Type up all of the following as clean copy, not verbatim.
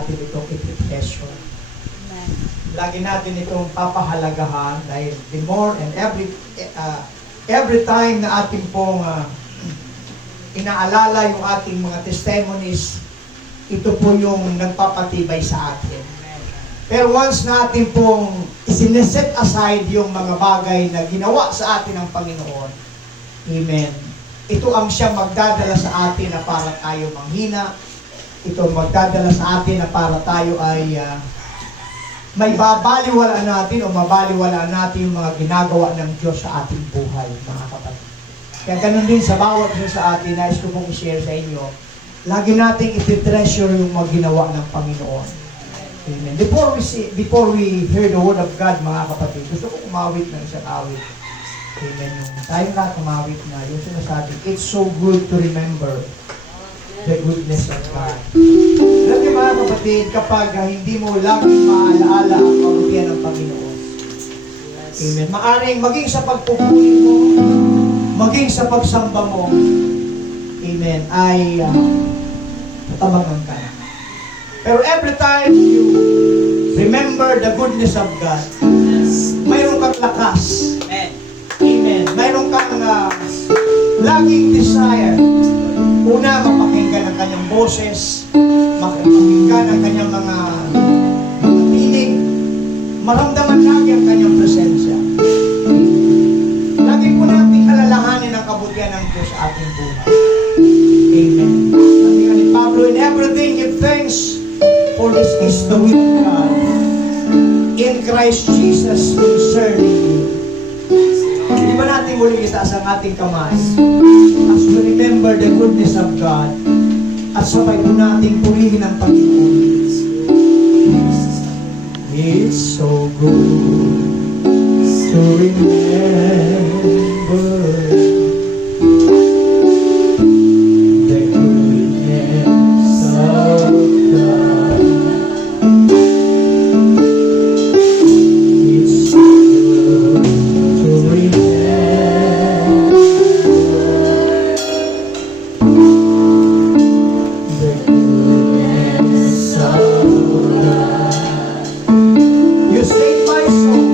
natin itong i-treasure. Lagi natin itong papahalagahan dahil the more and every time na ating pong inaalala yung ating mga testimonies, ito po yung nagpapatibay sa atin. Pero once natin pong isineset aside yung mga bagay na ginawa sa atin ng Panginoon, amen, ito ang siyang magdadala sa atin na para tayo manghina, ito magdadala sa atin na para tayo ay may babaliwalaan natin o mabaliwalaan natin yung mga ginagawa ng Diyos sa ating buhay, mga kapatid. Kaya ganun din sa bawat isa sa atin, nais ko pong i-share sa inyo, lagi nating iti-treasure yung mga ginawa ng Panginoon. Amen. Before we hear the word of God, mga kapatid, gusto ko umawit ng isang awit. Amen. Yung tayong lahat umawit na, yung sinasabi, it's so good to remember the goodness of God. Alam niyo mga kapatid, kapag hindi mo laging maalaala ang kabutihan ng Panginoon, amen, maaring maging sa pagpupuli mo, maging sa pagsamba mo, amen, ay tatabangan ka. Pero every time you remember the goodness of God, mayroon kang lakas. Amen. Mayroon kang laging desire. Una, mapakinggan ang kanyang boses, mapakinggan ang kanyang mga tinig, maramdaman lagi ang kanyang presensya. Lagi po natin alalahanin ang kabutihan ng Diyos sa ating buhay. Amen. Sabi nga ni Pablo, in everything give thanks, for this is the will of God in Christ Jesus concerning you. Hindi ba natin muling itaas ang ating kamay as we remember the goodness of God at sabay po natin purihin ang Panginoon. It's so good to remember the goodness of God. It's so good to remember the goodness of God. You saved my soul.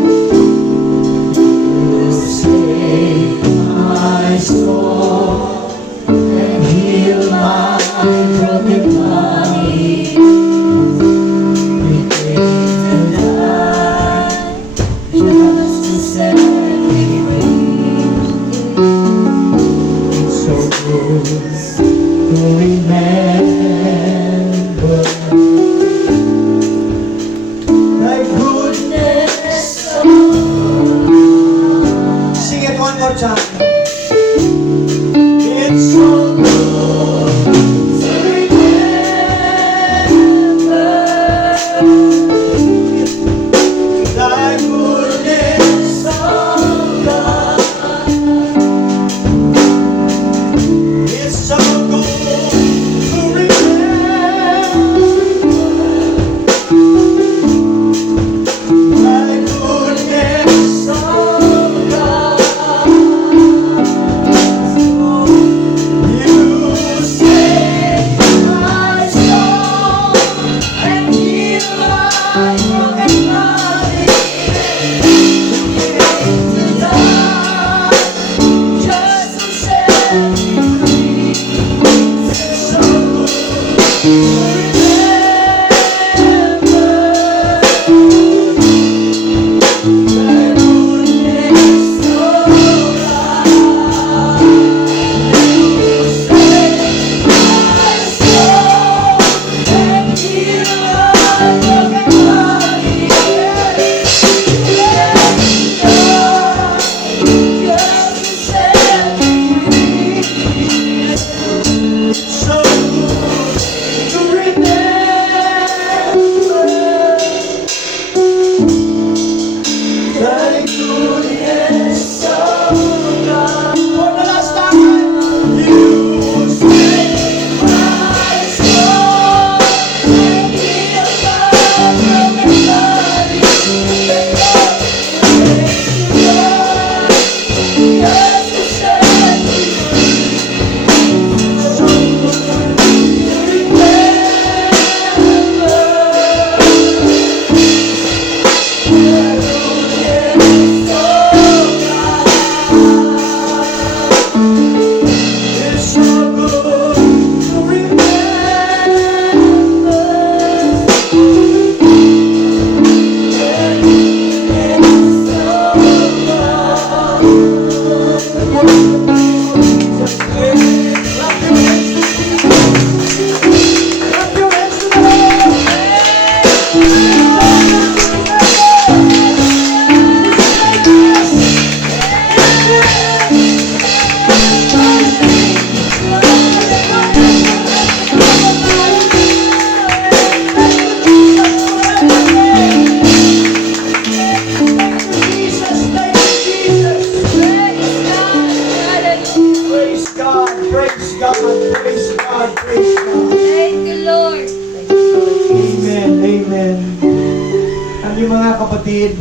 Alam niyo mga kapatid,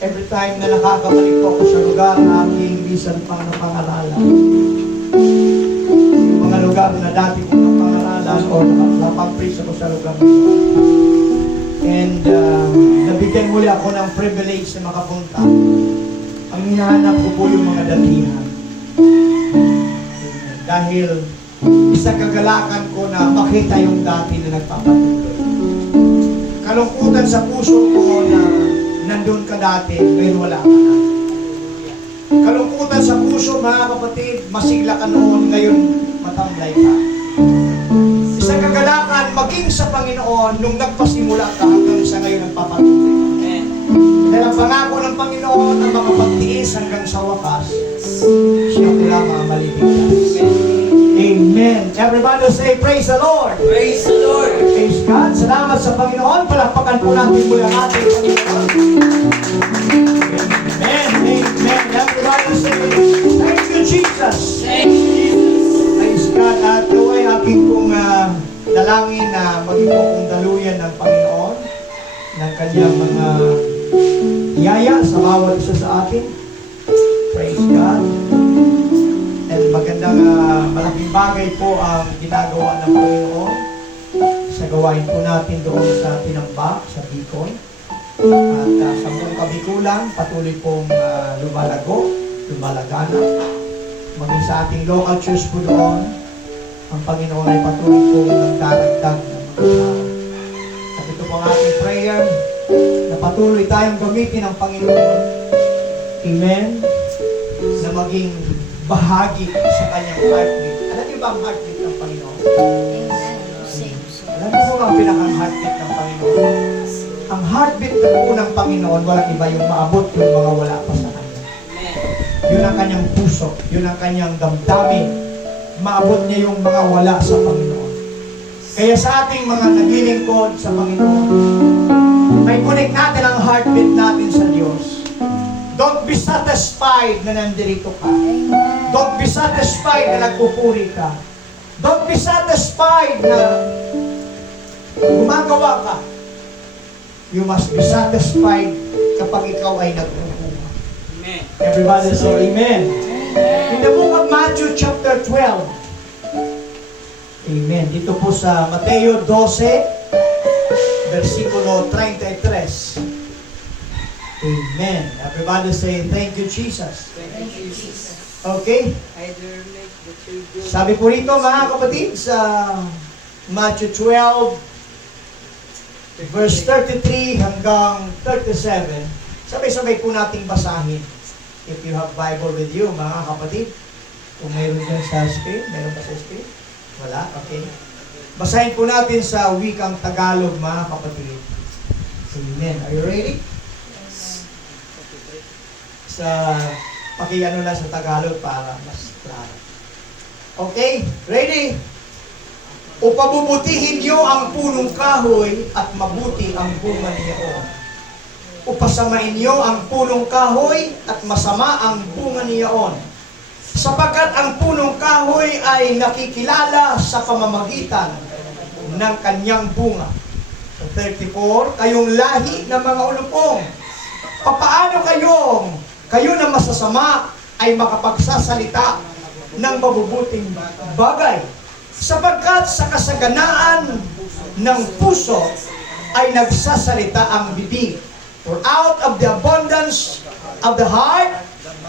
every time na nakakabalik po ako sa lugar na aking bisan pang napangaralan, yung mga lugar na dati kong napangaralan o napag-preach ako sa lugar na ito. And nabigyan muli ako ng privilege na makapunta. Ang hinahanap ko po yung mga datihan. Dahil isa kagalakan ko na makita yung dati na nagpapatuloy. Kalungkutan sa puso ko na nandun ka dati, ngayon wala ka na. Kalungkutan sa puso, mga kapatid, masigla ka noon, ngayon matamlay ka. Isang kagalakan, maging sa Panginoon, nung nagpasimula ka hanggang sa ngayon nagpapatuloy. Dahil ang pangako ng Panginoon ang makapagtiis hanggang sa wakas, siya po lamang ang maliligtas. Amen. Everybody say, praise the Lord. Praise the Lord. Praise God. Salamat sa Panginoon. Palakpakan po natin muli ang ating Panginoon. Amen. Amen. Everybody say, thank you, Jesus. Thank you, Jesus. Praise God. At ito ay aking pong dalangin na maging po kong daluyan ng Panginoon ng kanyang mga yaya sa bawat isa sa atin. Praise God. And magandang malaking bagay po ang ginagawa ng Panginoon sa gawain po natin doon sa Tinambak, sa Bicol. At sa buong Kabikulan, patuloy pong lumalago, lumalagana. Maging sa ating local church po doon, ang Panginoon ay patuloy pong nagdaragdag ng mga tao. At ito po ang ating prayer, na patuloy tayong gamitin ng Panginoon. Amen. Na maging bahagi sa kanyang heartbeat. Alam niyo ba ang heartbeat ng Panginoon? Alam niyo ba ang pinaka-heartbeat ng Panginoon? Ang heartbeat na po ng Panginoon, walang iba yung maabot yung mga wala pa sa Kanya. Yun ang kanyang puso, yun ang kanyang damdamin. Maabot niya yung mga wala sa Panginoon. Kaya sa ating mga naglilingkod sa Panginoon, may connect natin ang heartbeat natin sa Diyos. Don't be satisfied na nandito ka. Don't be satisfied na nagpupuri ka. Don't be satisfied na gumagawa ka. You must be satisfied kapag ikaw ay nagpupunga. Amen. Everybody say amen. In the book of Matthew chapter 12. Amen. Dito po sa Mateo 12, versikulo 33. Amen. Everybody say, thank you, Jesus. Thank you, Jesus. Okay? Either make the children. Sabi po rito, mga kapatid, sa Matthew 12, verse 33 hanggang 37, sabay-sabay po nating basahin. If you have Bible with you, mga kapatid, kung mayroon dyan sa screen, mayroon ba sa screen? Wala? Okay. Basahin po natin sa wikang Tagalog, mga kapatid. Amen. Are you ready? Sa pakiano lang sa Tagalog para mas klaro. Okay, ready? Upabubutihin niyo ang punong kahoy at mabuti ang bunga niyaon. Upasamain niyo ang punong kahoy at masama ang bunga niyaon. Sapagkat ang punong kahoy ay nakikilala sa pamamagitan ng kanyang bunga. So 34, kayong lahi ng mga ulupong, papaano kayo na masasama ay makapagsasalita ng mabubuting bagay, sapagkat sa kasaganaan ng puso ay nagsasalita ang bibig. For out of the abundance of the heart,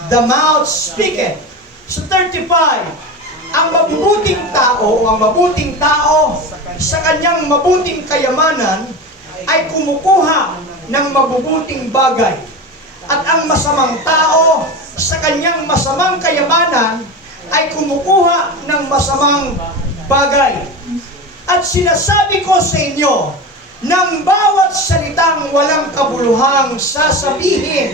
the mouth speaketh. So 35, ang mabubuting tao sa kanyang mabuting kayamanan ay kumukuha ng mabubuting bagay. At ang masamang tao sa kanyang masamang kayamanan ay kumukuha ng masamang bagay. At sinasabi ko sa inyo, ng bawat salitang walang kabuluhang sasabihin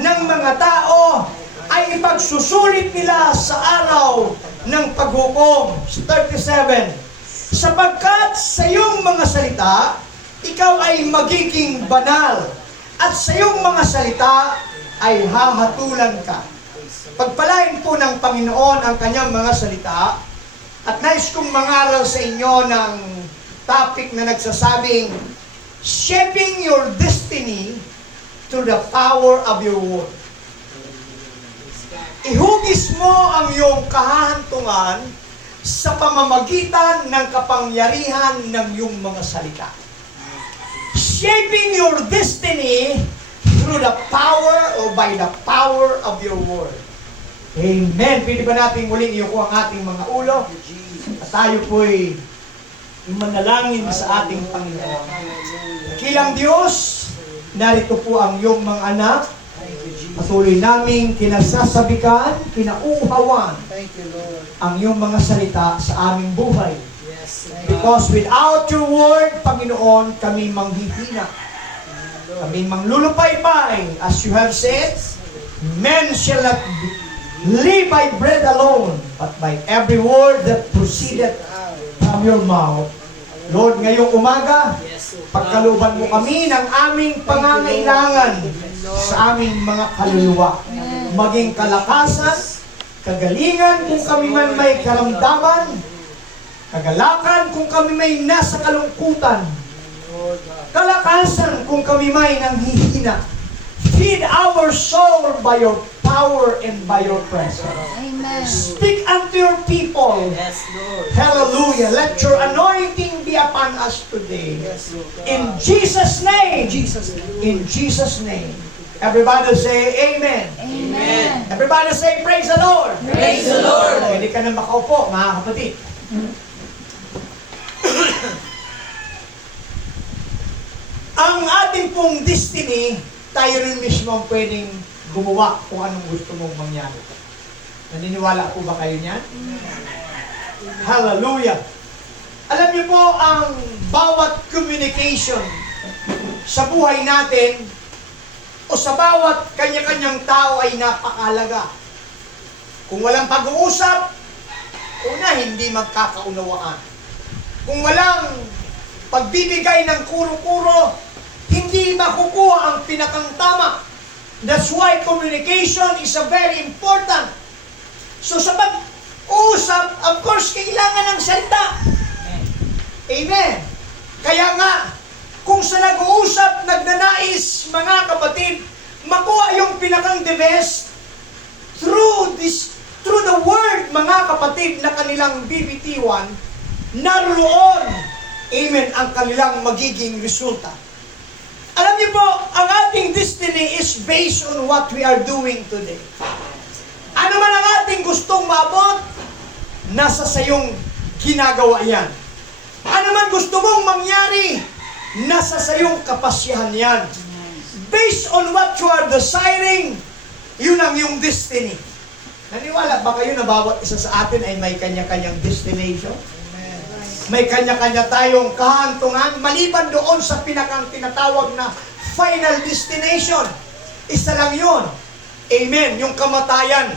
ng mga tao ay ipagsusulit nila sa araw ng paghukom. 37, sapagkat sa iyong mga salita, ikaw ay magiging banal. At sa iyong mga salita ay hahatulan ka. Pagpalain po ng Panginoon ang kanyang mga salita. At nais kong mangaral sa inyo ng topic na nagsasabing shaping your destiny through the power of your word. Ihugis mo ang iyong kahahantungan sa pamamagitan ng kapangyarihan ng iyong mga salita. Shaping your destiny through the power or by the power of your word. Amen. Pwede ba natin muling iyuko ang ating mga ulo? At tayo po'y manalangin sa ating Panginoon. Dakilang Diyos, narito po ang iyong mga anak. Patuloy naming kinasasabikan, kinauuhawan ang iyong mga salita sa aming buhay. Because without your word, Panginoon, kami manghihina. Kami manglulupay-pay. As you have said, men shall not live by bread alone, but by every word that proceeded from your mouth. Lord, ngayong umaga, pagkalooban mo kami ng aming pangangailangan sa aming mga kaluluwa. Maging kalakasan, kagalingan kung kami man may karamdaman, kagalakan kung kami may nasa kalungkutan, kalakasan kung kami may nanghihina. Feed our soul by your power and by your presence. Amen. Speak unto your people. Yes, Lord. Hallelujah. Let your anointing be upon us today. Yes, Lord. In Jesus' name. In Jesus' name. Everybody say amen. Amen. Everybody say praise the Lord. Praise the Lord. Hindi ka na makaupo, mga kapatid. Ang ating pong destiny, tayo rin mismo ang pwedeng gumawa kung anong gusto mong mangyari. Naniniwala po ba kayo niyan? Hallelujah! Alam niyo po, ang bawat communication sa buhay natin o sa bawat kanya-kanyang tao ay napakalaga. Kung walang pag-uusap, una, hindi magkakaunawaan. Kung walang pagbibigay ng kuro-kuro, hindi makukuha ang pinakang tama. That's why communication is a very important. So sa pag-uusap, of course, kailangan ng salita. Amen. Kaya nga, kung sa nag-uusap, nagnanais, mga kapatid, makuha yung pinakang the best through the word, mga kapatid, na kanilang bibitiwan, naroon, amen, ang kanilang magiging resulta. Alam niyo po, ang ating destiny is based on what we are doing today. Ano man ang ating gustong maabot, nasa sayong ginagawa yan. Ano man gusto mong mangyari, nasa sayong kapasyahan yan. Based on what you are desiring, yun ang yung destiny. Naniwala ba kayo na bawat isa sa atin ay may kanya-kanyang destination? May kanya-kanya tayong kahantungan, maliban doon sa pinakang tinatawag na final destination. Isa lang yun. Amen. Yung kamatayan.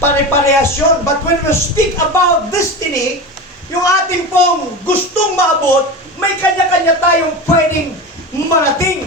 Pare-parehas yun. But when we speak about destiny, yung ating pong gustong maabot, may kanya-kanya tayong pwedeng marating.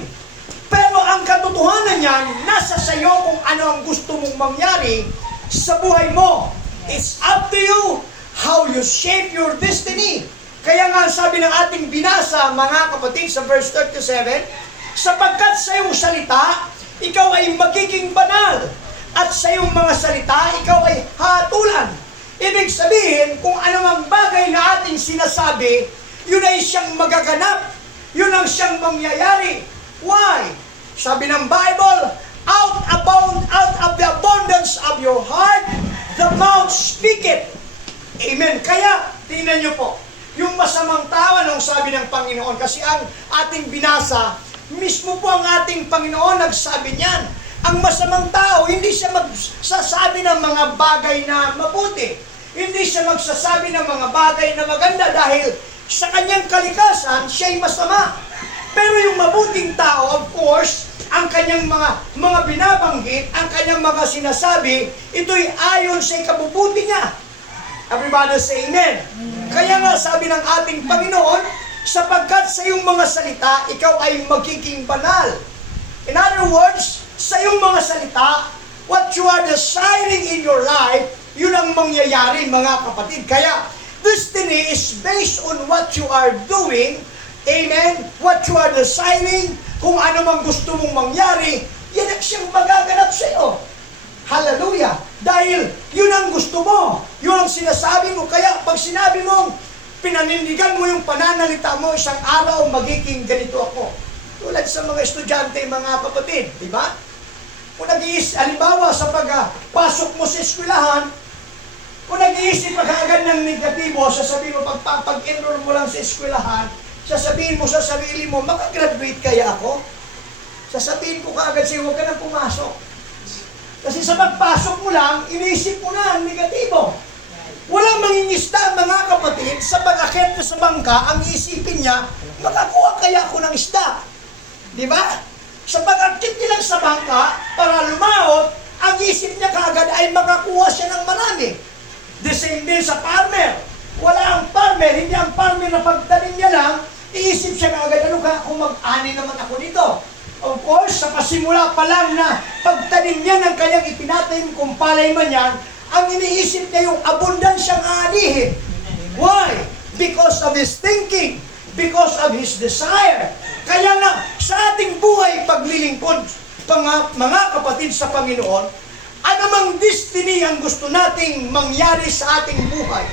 Pero ang katotohanan niyan, nasa sayo kung ano ang gusto mong mangyari sa buhay mo. It's up to you how you shape your destiny. Kaya nga sabi ng ating binasa, mga kapatid, sa verse 37, sapagkat sa iyong salita, ikaw ay magiging banal, at sa iyong mga salita, ikaw ay hatulan. Ibig sabihin, kung anumang bagay na ating sinasabi, yun ay siyang magaganap. Yun ang siyang mangyayari. Why? Sabi ng Bible, out of the abundance of your heart, the mouth speaketh. Amen. Kaya, tingnan niyo po, yung masamang tao, anong sabi ng Panginoon? Kasi ang ating binasa, mismo po ang ating Panginoon nagsabi niyan. Ang masamang tao, hindi siya magsasabi ng mga bagay na mabuti. Hindi siya magsasabi ng mga bagay na maganda dahil sa kanyang kalikasan, siya'y masama. Pero yung mabuting tao, of course, ang kanyang mga binabanggit, ang kanyang mga sinasabi, ito'y ayon sa ikabubuti niya. Everybody say amen. Kaya nga sabi ng ating Panginoon, sapagkat sa iyong mga salita, ikaw ay magiging banal. In other words, sa iyong mga salita, what you are desiring in your life, yun ang mangyayari, mga kapatid. Kaya, destiny is based on what you are doing Amen? What you are desiring, kung ano mang gusto mong mangyari, yan ang siyang magaganap sa iyo. Hallelujah! Dahil yun ang gusto mo. Yun ang sinasabi mo. Kaya pag sinabi mo, pinanindigan mo yung pananalita mo, isang araw magiging ganito ako. Tulad sa mga estudyante, mga kapatid, di ba? Kung halimbawa sa pagpasok mo sa eskwelahan, kung nag-iisip ka agad ng negatibo, sasabihin mo, pag-enroll mo lang sa eskwelahan, sasabihin mo sa sarili mo, makagraduate kaya ako? Sasabihin ko kaagad sa'yo, huwag ka nang pumasok. Kasi sa pagpasok mo lang, iniisip mo na ang negatibo. Walang mangingisda, mga kapatid, sa pag-akyat na sa bangka, ang isipin niya, makakuha kaya ako ng isda. Di ba? Sa pag-akyat niya lang sa bangka, para lumaot, ang isip niya kaagad ay makakuha siya ng marami. The same din sa farmer. Wala ang farmer, hindi ang farmer na pagtanim niya lang, iisip siya kaagad, ano ka, kung mag-ani naman ako dito. Of course, sa pasimula pa lang na pagtanim niya ng kanyang itinatanim kung palay man yan, ang iniisip niya yung abundansyang aanihin. Why? Because of his thinking. Because of his desire. Kaya nga, sa ating buhay paglilingkod, mga kapatid sa Panginoon, anumang destiny ang gusto nating mangyari sa ating buhay,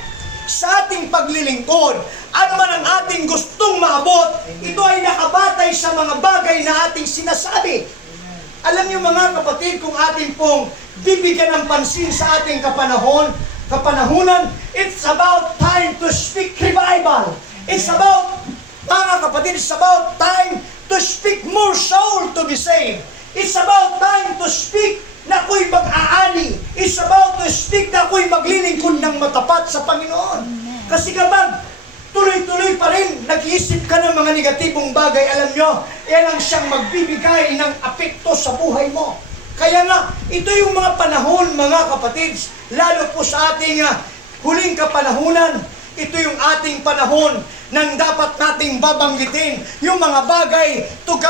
sa ating paglilingkod, ano man ang ating gustong maabot, ito ay nakabatay sa mga bagay na ating sinasabi. Alam niyo mga kapatid, kung ating pong bibigyan ng pansin sa ating kapanahunan, it's about time to speak revival. It's about, mga kapatid, it's about time to speak more soul to be saved. It's about time to speak na ako'y mag-aani. It's about to speak na ako'y maglilingkod ng matapat sa Panginoon. Kasi kapag tuloy-tuloy pa rin, nag-iisip ka ng mga negatibong bagay, alam nyo, yan ang siyang magbibigay ng apekto sa buhay mo. Kaya nga, ito yung mga panahon, mga kapatid, lalo po sa ating huling kapanahunan, ito yung ating panahon nang dapat nating babanggitin yung mga bagay to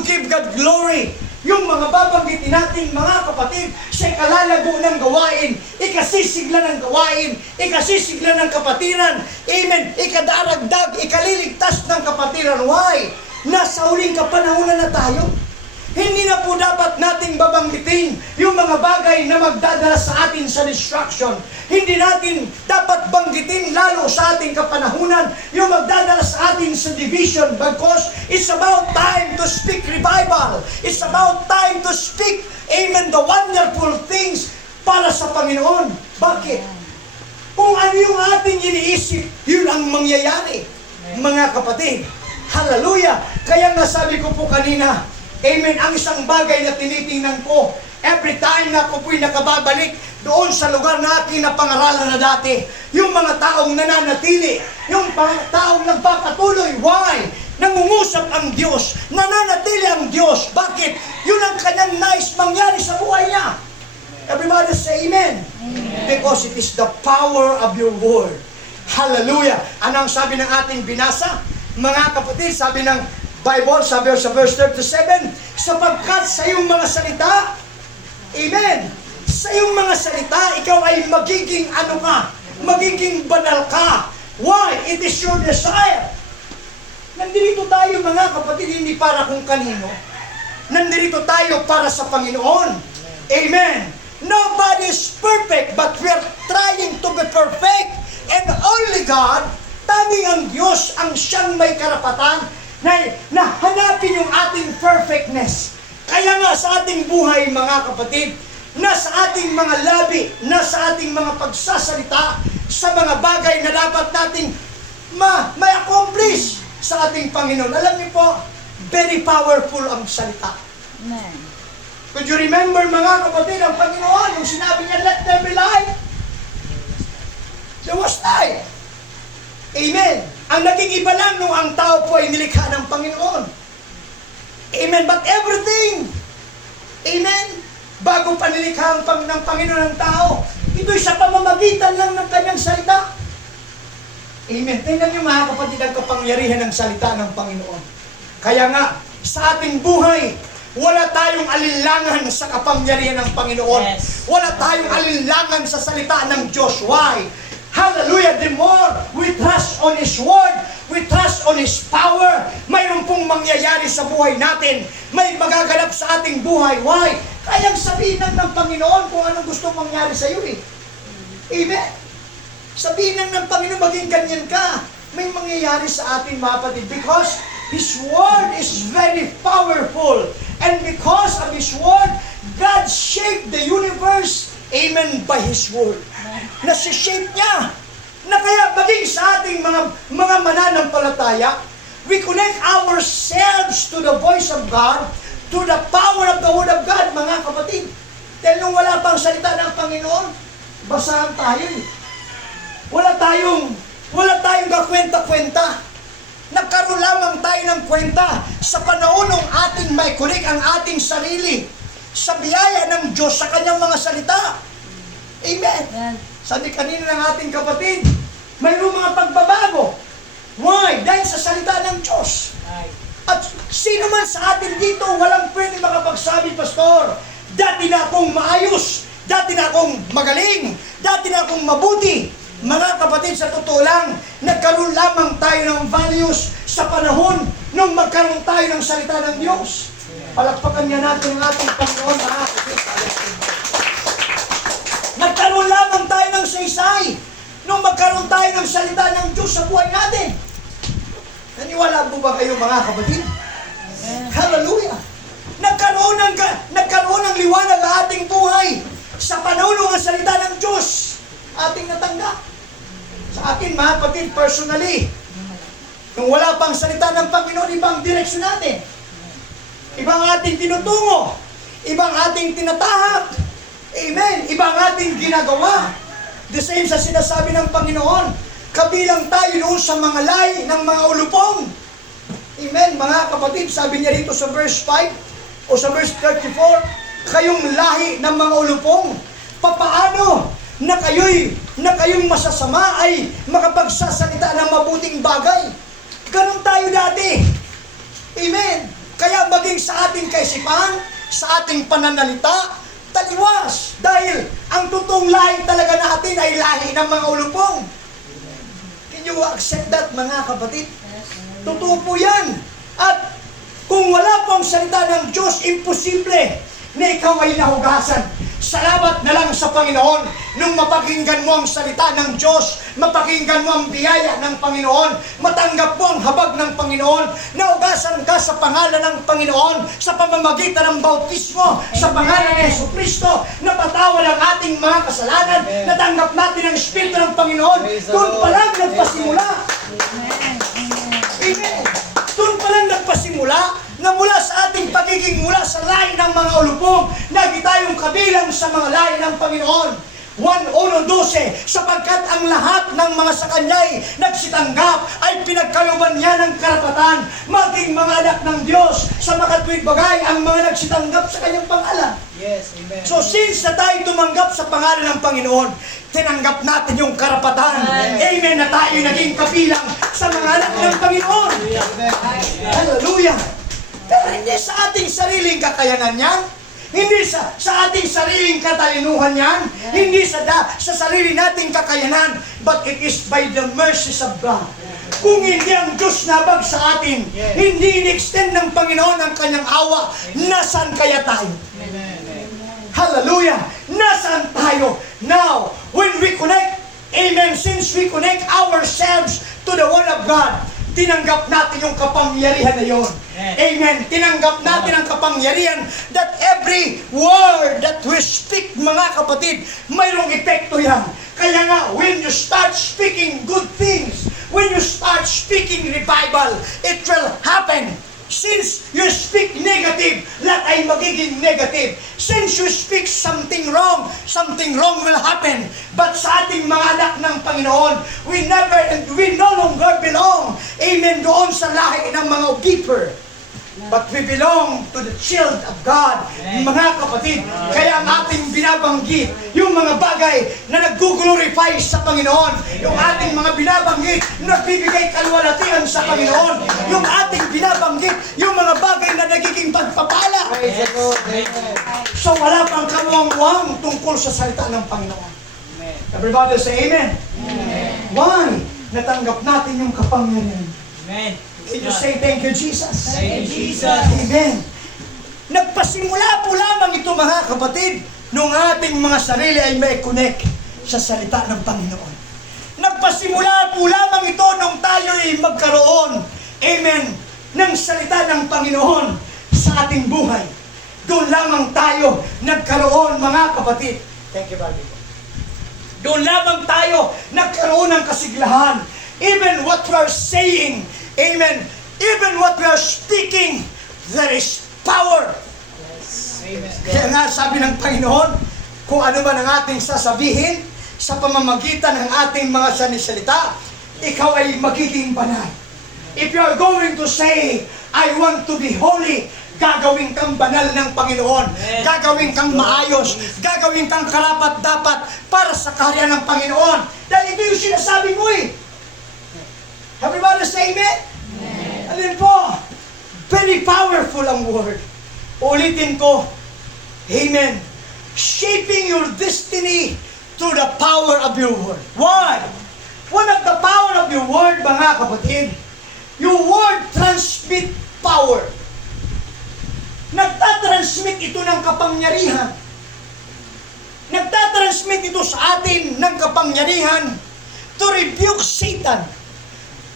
give God glory. Yung mga babanggitin natin, mga kapatid, sa ikalalago ng gawain, ikasisigla ng gawain, ikasisigla ng kapatiran, amen, ikadaragdag, ikaliligtas ng kapatiran. Why? Nasa huling kapanahunan na tayo. Hindi na po dapat nating babanggitin yung mga bagay na magdadala sa atin sa destruction. Hindi natin dapat banggitin lalo sa ating kapanahunan yung magdadala sa atin sa division, because it's about time to speak revival. It's about time to speak, amen, the wonderful things para sa Panginoon. Bakit? Kung ano yung ating iniisip, yun ang mangyayari, mga kapatid. Hallelujah! Kaya nga sabi ko po kanina, amen, ang isang bagay na tinitingnan ko, every time na ako po'y nakababalik doon sa lugar na aking napangaralan na dati, yung mga taong nananatili, yung mga taong nagpapatuloy. Why? Nangungusap ang Diyos, nananatili ang Diyos. Bakit? Yun ang kanyang nais mangyari sa buhay niya. Everybody say amen. Amen. Because it is the power of your word. Hallelujah! Ano ang sabi ng ating binasa? Mga kapatid, sabi ng Bible, sabi sa verse 37, sapagkat sa iyong mga salita, amen, sa iyong mga salita, ikaw ay magiging ano ka, magiging banal ka. Why? It is your desire. Nandito tayo, mga kapatid, hindi para kung kanino. Nandito tayo para sa Panginoon. Amen. Nobody is perfect, but we are trying to be perfect. And only God, tanging ang Diyos, ang siyang may karapatan na hanapin yung ating perfectness. Kaya nga sa ating buhay, mga kapatid, nasa ating mga labi, nasa ating mga pagsasalita, sa mga bagay na dapat nating may accomplish sa ating Panginoon. Alam niyo po, very powerful ang salita. Amen. Could you remember, mga kapatid, ang Panginoon, nung sinabi niya, let there be light, there was light. Amen. Ang naging iba lang nung ang tao po ay nilikha ng Panginoon. Amen. But everything, amen, bago pa nilikha ng Panginoon ng tao, ito'y sa pamamagitan lang ng kanyang salita. Amen. Tingnan niyo, mga kapatid, ang kapangyarihan ng salita ng Panginoon. Kaya nga, sa ating buhay, wala tayong alinlangan sa kapangyarihan ng Panginoon. Yes. Wala tayong alinlangan sa salita ng Diyos. Why? Hallelujah! The more we trust on His Word, we trust on His power, mayroon pong mangyayari sa buhay natin. May magaganap sa ating buhay. Why? Kayang sabihin lang ng Panginoon kung anong gusto mangyari sa iyo eh. Amen? Sabihin lang ng Panginoon, maging ganyan ka. May mangyayari sa ating mga kapatid. Because His Word is very powerful. And because of His Word, God shaped the universe, amen, by His Word. Nasi-shape niya. Na kaya maging sa ating mga mananampalataya, we connect ourselves to the voice of God, to the power of the Word of God, mga kapatid. Dahil nung wala pang salita ng Panginoon, basahan tayo eh. Wala tayong kakwenta-kwenta. Nagkaroon lamang tayo ng kwenta sa panahon ng ating may connect ang ating sarili sa biyaya ng Diyos sa kanyang mga salita. Amen. Amen. Sabi kanina ng ating kapatid, mayroong mga pagbabago. Why? Dahil sa salita ng Diyos. At sino man sa atin dito, walang pwede makapagsabi, Pastor, dati na akong maayos, dati na akong magaling, dati na akong mabuti. Mga kapatid, sa totoo lang, nagkaroon lamang tayo ng values sa panahon nung magkaroon tayo ng salita ng Diyos. Palakpakan niya natin ang ating Panginoon, mga kapatid. Nagkaroon lamang tayo ng saysay nung magkaroon tayo ng salita ng Diyos sa buhay natin. Naniwala po ba kayo, mga kapatid? Hallelujah! Nagkaroon ng liwanag ang ating buhay sa panahon ng salita ng Diyos. Ating natanggap. Sa akin, mga kapatid, personally, nung wala pang salita ng Panginoon, ibang direksyon natin. Ibang ating tinutungo. Ibang ating tinatahak. Amen. Ibang ating ginagawa. The same sa sinasabi ng Panginoon. Kabilang tayo noon sa mga lay ng mga ulupong. Amen. Mga kapatid, sabi niya dito sa verse 5 o sa verse 34, kayong lahi ng mga ulupong. Papaano na kayo'y masasama ay makapagsasalita ng mabuting bagay? Ganon tayo dati. Amen. Kaya maging sa ating kaisipan, sa ating pananalita, taliwas. Dahil ang totoong lahi talaga natin ay lahi ng mga ulupong. Can you accept that, mga kapatid? Totoo po yan. At kung wala pong salita ng Diyos, imposible na ikaw ay nahugasan. Salamat na lang sa Panginoon nung mapakinggan mo ang salita ng Diyos, mapakinggan mo ang biyaya ng Panginoon, matanggap mo ang habag ng Panginoon, naugasan ka sa pangalan ng Panginoon, sa pamamagitan ng bautismo, sa pangalan ng Jesucristo, napatawad ang ating mga kasalanan, natanggap natin ang Espiritu ng Panginoon. Doon pa lang nagpasimula. Amen. Doon pa lang nagpasimula na mula sa ating pagiging mula sa lahi ng mga ulupong, naging tayong kabilang sa mga lahi ng Panginoon. 1:12, sapagkat ang lahat ng mga sa kanya'y nagsitanggap ay pinagkaluban niya ng karapatan, maging mga anak ng Diyos, sa makatwid bagay ang mga nagsitanggap sa kanyang pangalan. Yes, amen. So since na tayo tumanggap sa pangalan ng Panginoon, tinanggap natin yung karapatan. Amen, na tayo naging kabilang sa mga anak ng Panginoon. Hallelujah! Pero hindi sa ating sariling kakayanan yan. Hindi sa ating sariling katalinuhan yan. Hindi sa sarili nating kakayanan. But it is by the mercies of God. Kung hindi ang Diyos nabag sa atin, hindi in-extend ng Panginoon ang kanyang awa, nasaan kaya tayo? Hallelujah! Nasaan tayo? Now, when we connect, amen, since we connect ourselves to the Word of God, tinanggap natin yung kapangyarihan na yun. Amen. Tinanggap natin ang kapangyarihan that every word that we speak, mga kapatid, mayroong epekto yan. Kaya nga, when you start speaking good things, when you start speaking revival, it will happen. Since you speak negative, lahat ay magiging negative. Since you speak something wrong will happen. But sa ating mga anak ng Panginoon, we no longer belong, amen, doon sa lahi ng mga giver. But we belong to the child of God, mga kapatid. Kaya ang ating binabanggit, yung mga bagay na nag-glorify sa Panginoon, yung ating mga binabanggit na nagbibigay kalwalatian sa Panginoon, yung ating binabanggit, yung mga bagay na nagiging pagpapala. So wala pang kamuang-muang tungkol sa salita ng Panginoon. Everybody say amen. Why? Natanggap natin yung kapangyarihan. Amen. Can you say thank you, Jesus? Thank you, Jesus. Amen. Nagpasimula po lamang ito, mga kapatid, nung ating mga sarili ay may connect sa salita ng Panginoon. Nagpasimula po lamang ito nung tayo ay magkaroon, amen, ng salita ng Panginoon sa ating buhay. Doon lamang tayo nagkaroon, mga kapatid. Thank you, Barbie. Doon lamang tayo nagkaroon ng kasiglahan. Even what we are saying, amen, even what we are speaking, there is power. Amen. Kaya nga sabi ng Panginoon, kung ano man ang ating sasabihin sa pamamagitan ng ating mga sanisalita, ikaw ay magiging banal. If you are going to say, I want to be holy, gagawin kang banal ng Panginoon. Gagawin kang maayos. Gagawin kang karapat-dapat para sa karya ng Panginoon. Dahil ito yung sinasabi mo eh. Everybody say amen? Alin po? Very powerful ang word. Ulitin ko. Amen. Shaping your destiny through the power of your word. Why? One of the power of your word, mga kapatid, your word transmit power. Nagtatransmit ito ng kapangyarihan. Nagtatransmit ito sa atin ng kapangyarihan to rebuke Satan,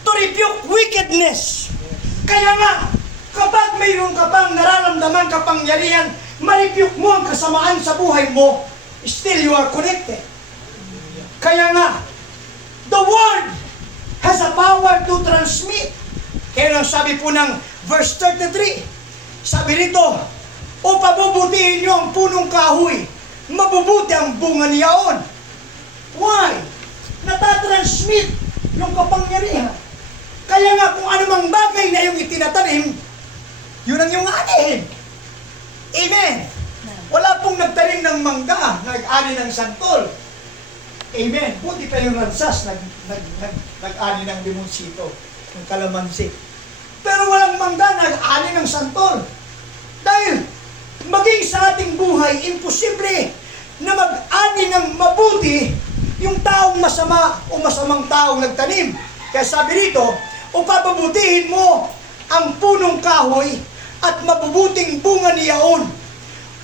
to rebuke wickedness. Kaya nga, kapag mayroon ka pang nararamdaman kapangyarihan, ma-rebuke mo ang kasamaan sa buhay mo, still you are connected. Kaya nga, the word has a power to transmit. Kaya lang sabi po ng verse 33, sabi rito, o pabubutihin nyo ang punong kahoy, mabubuti ang bunga niyaon. Why? Natatransmit yung kapangyarihan. Kaya nga kung anumang bagay na yung itinatanim, yun ang yung anihin. Amen. Wala pong nagtanim ng mangga, nag-ani ng santol. Amen. Buti pa yung ransas, nag-ani ng limonsito, ng kalamansi. Pero walang mangga, nag-ani ng santol. Dahil maging sa ating buhay, imposible na mag-ani ng mabuti yung taong masama o masamang taong nagtanim. Kaya sabi rito, o papabutihin mo ang punong kahoy at mabubuting bunga niyaon.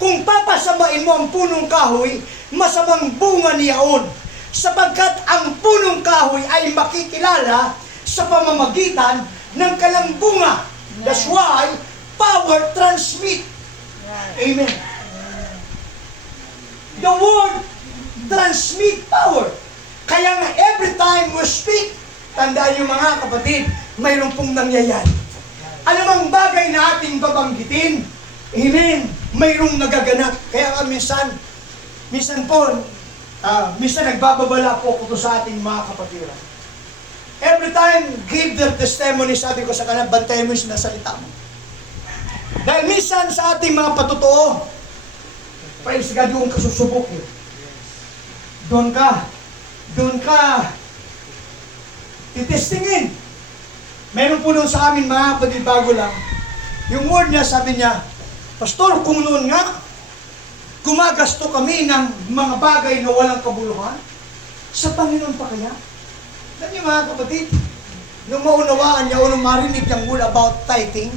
Kung papasamain mo ang punong kahoy, masamang bunga niyaon. Sapagkat ang punong kahoy ay makikilala sa pamamagitan ng kalang bunga. That's why power transmit. Amen. The word transmit power. Kaya nga every time we speak, tandaan niyo mga kapatid, mayroon pong nangyayari. Anumang bagay na ating babanggitin, amen, mayroong nagaganap. Kaya nga minsan nagbababala po ko sa ating mga kapatiran. Every time, give their testimony, sabi ko sa kanila, bantayan mo yung sinasalita mo. Dahil minsan sa ating mga patotoo, praise God, yung kasusubok eh. Doon ka, titestingin. Meron po doon sa amin mga kapatid, bago lang, yung word niya, sabi niya, Pastor, kung noon nga, gumagasto kami ng mga bagay na walang kabuluhan, sa Panginoon pa kaya? Alam niyo mga kapatid, nung maunawaan niya o nung marinig niyang word about tithing,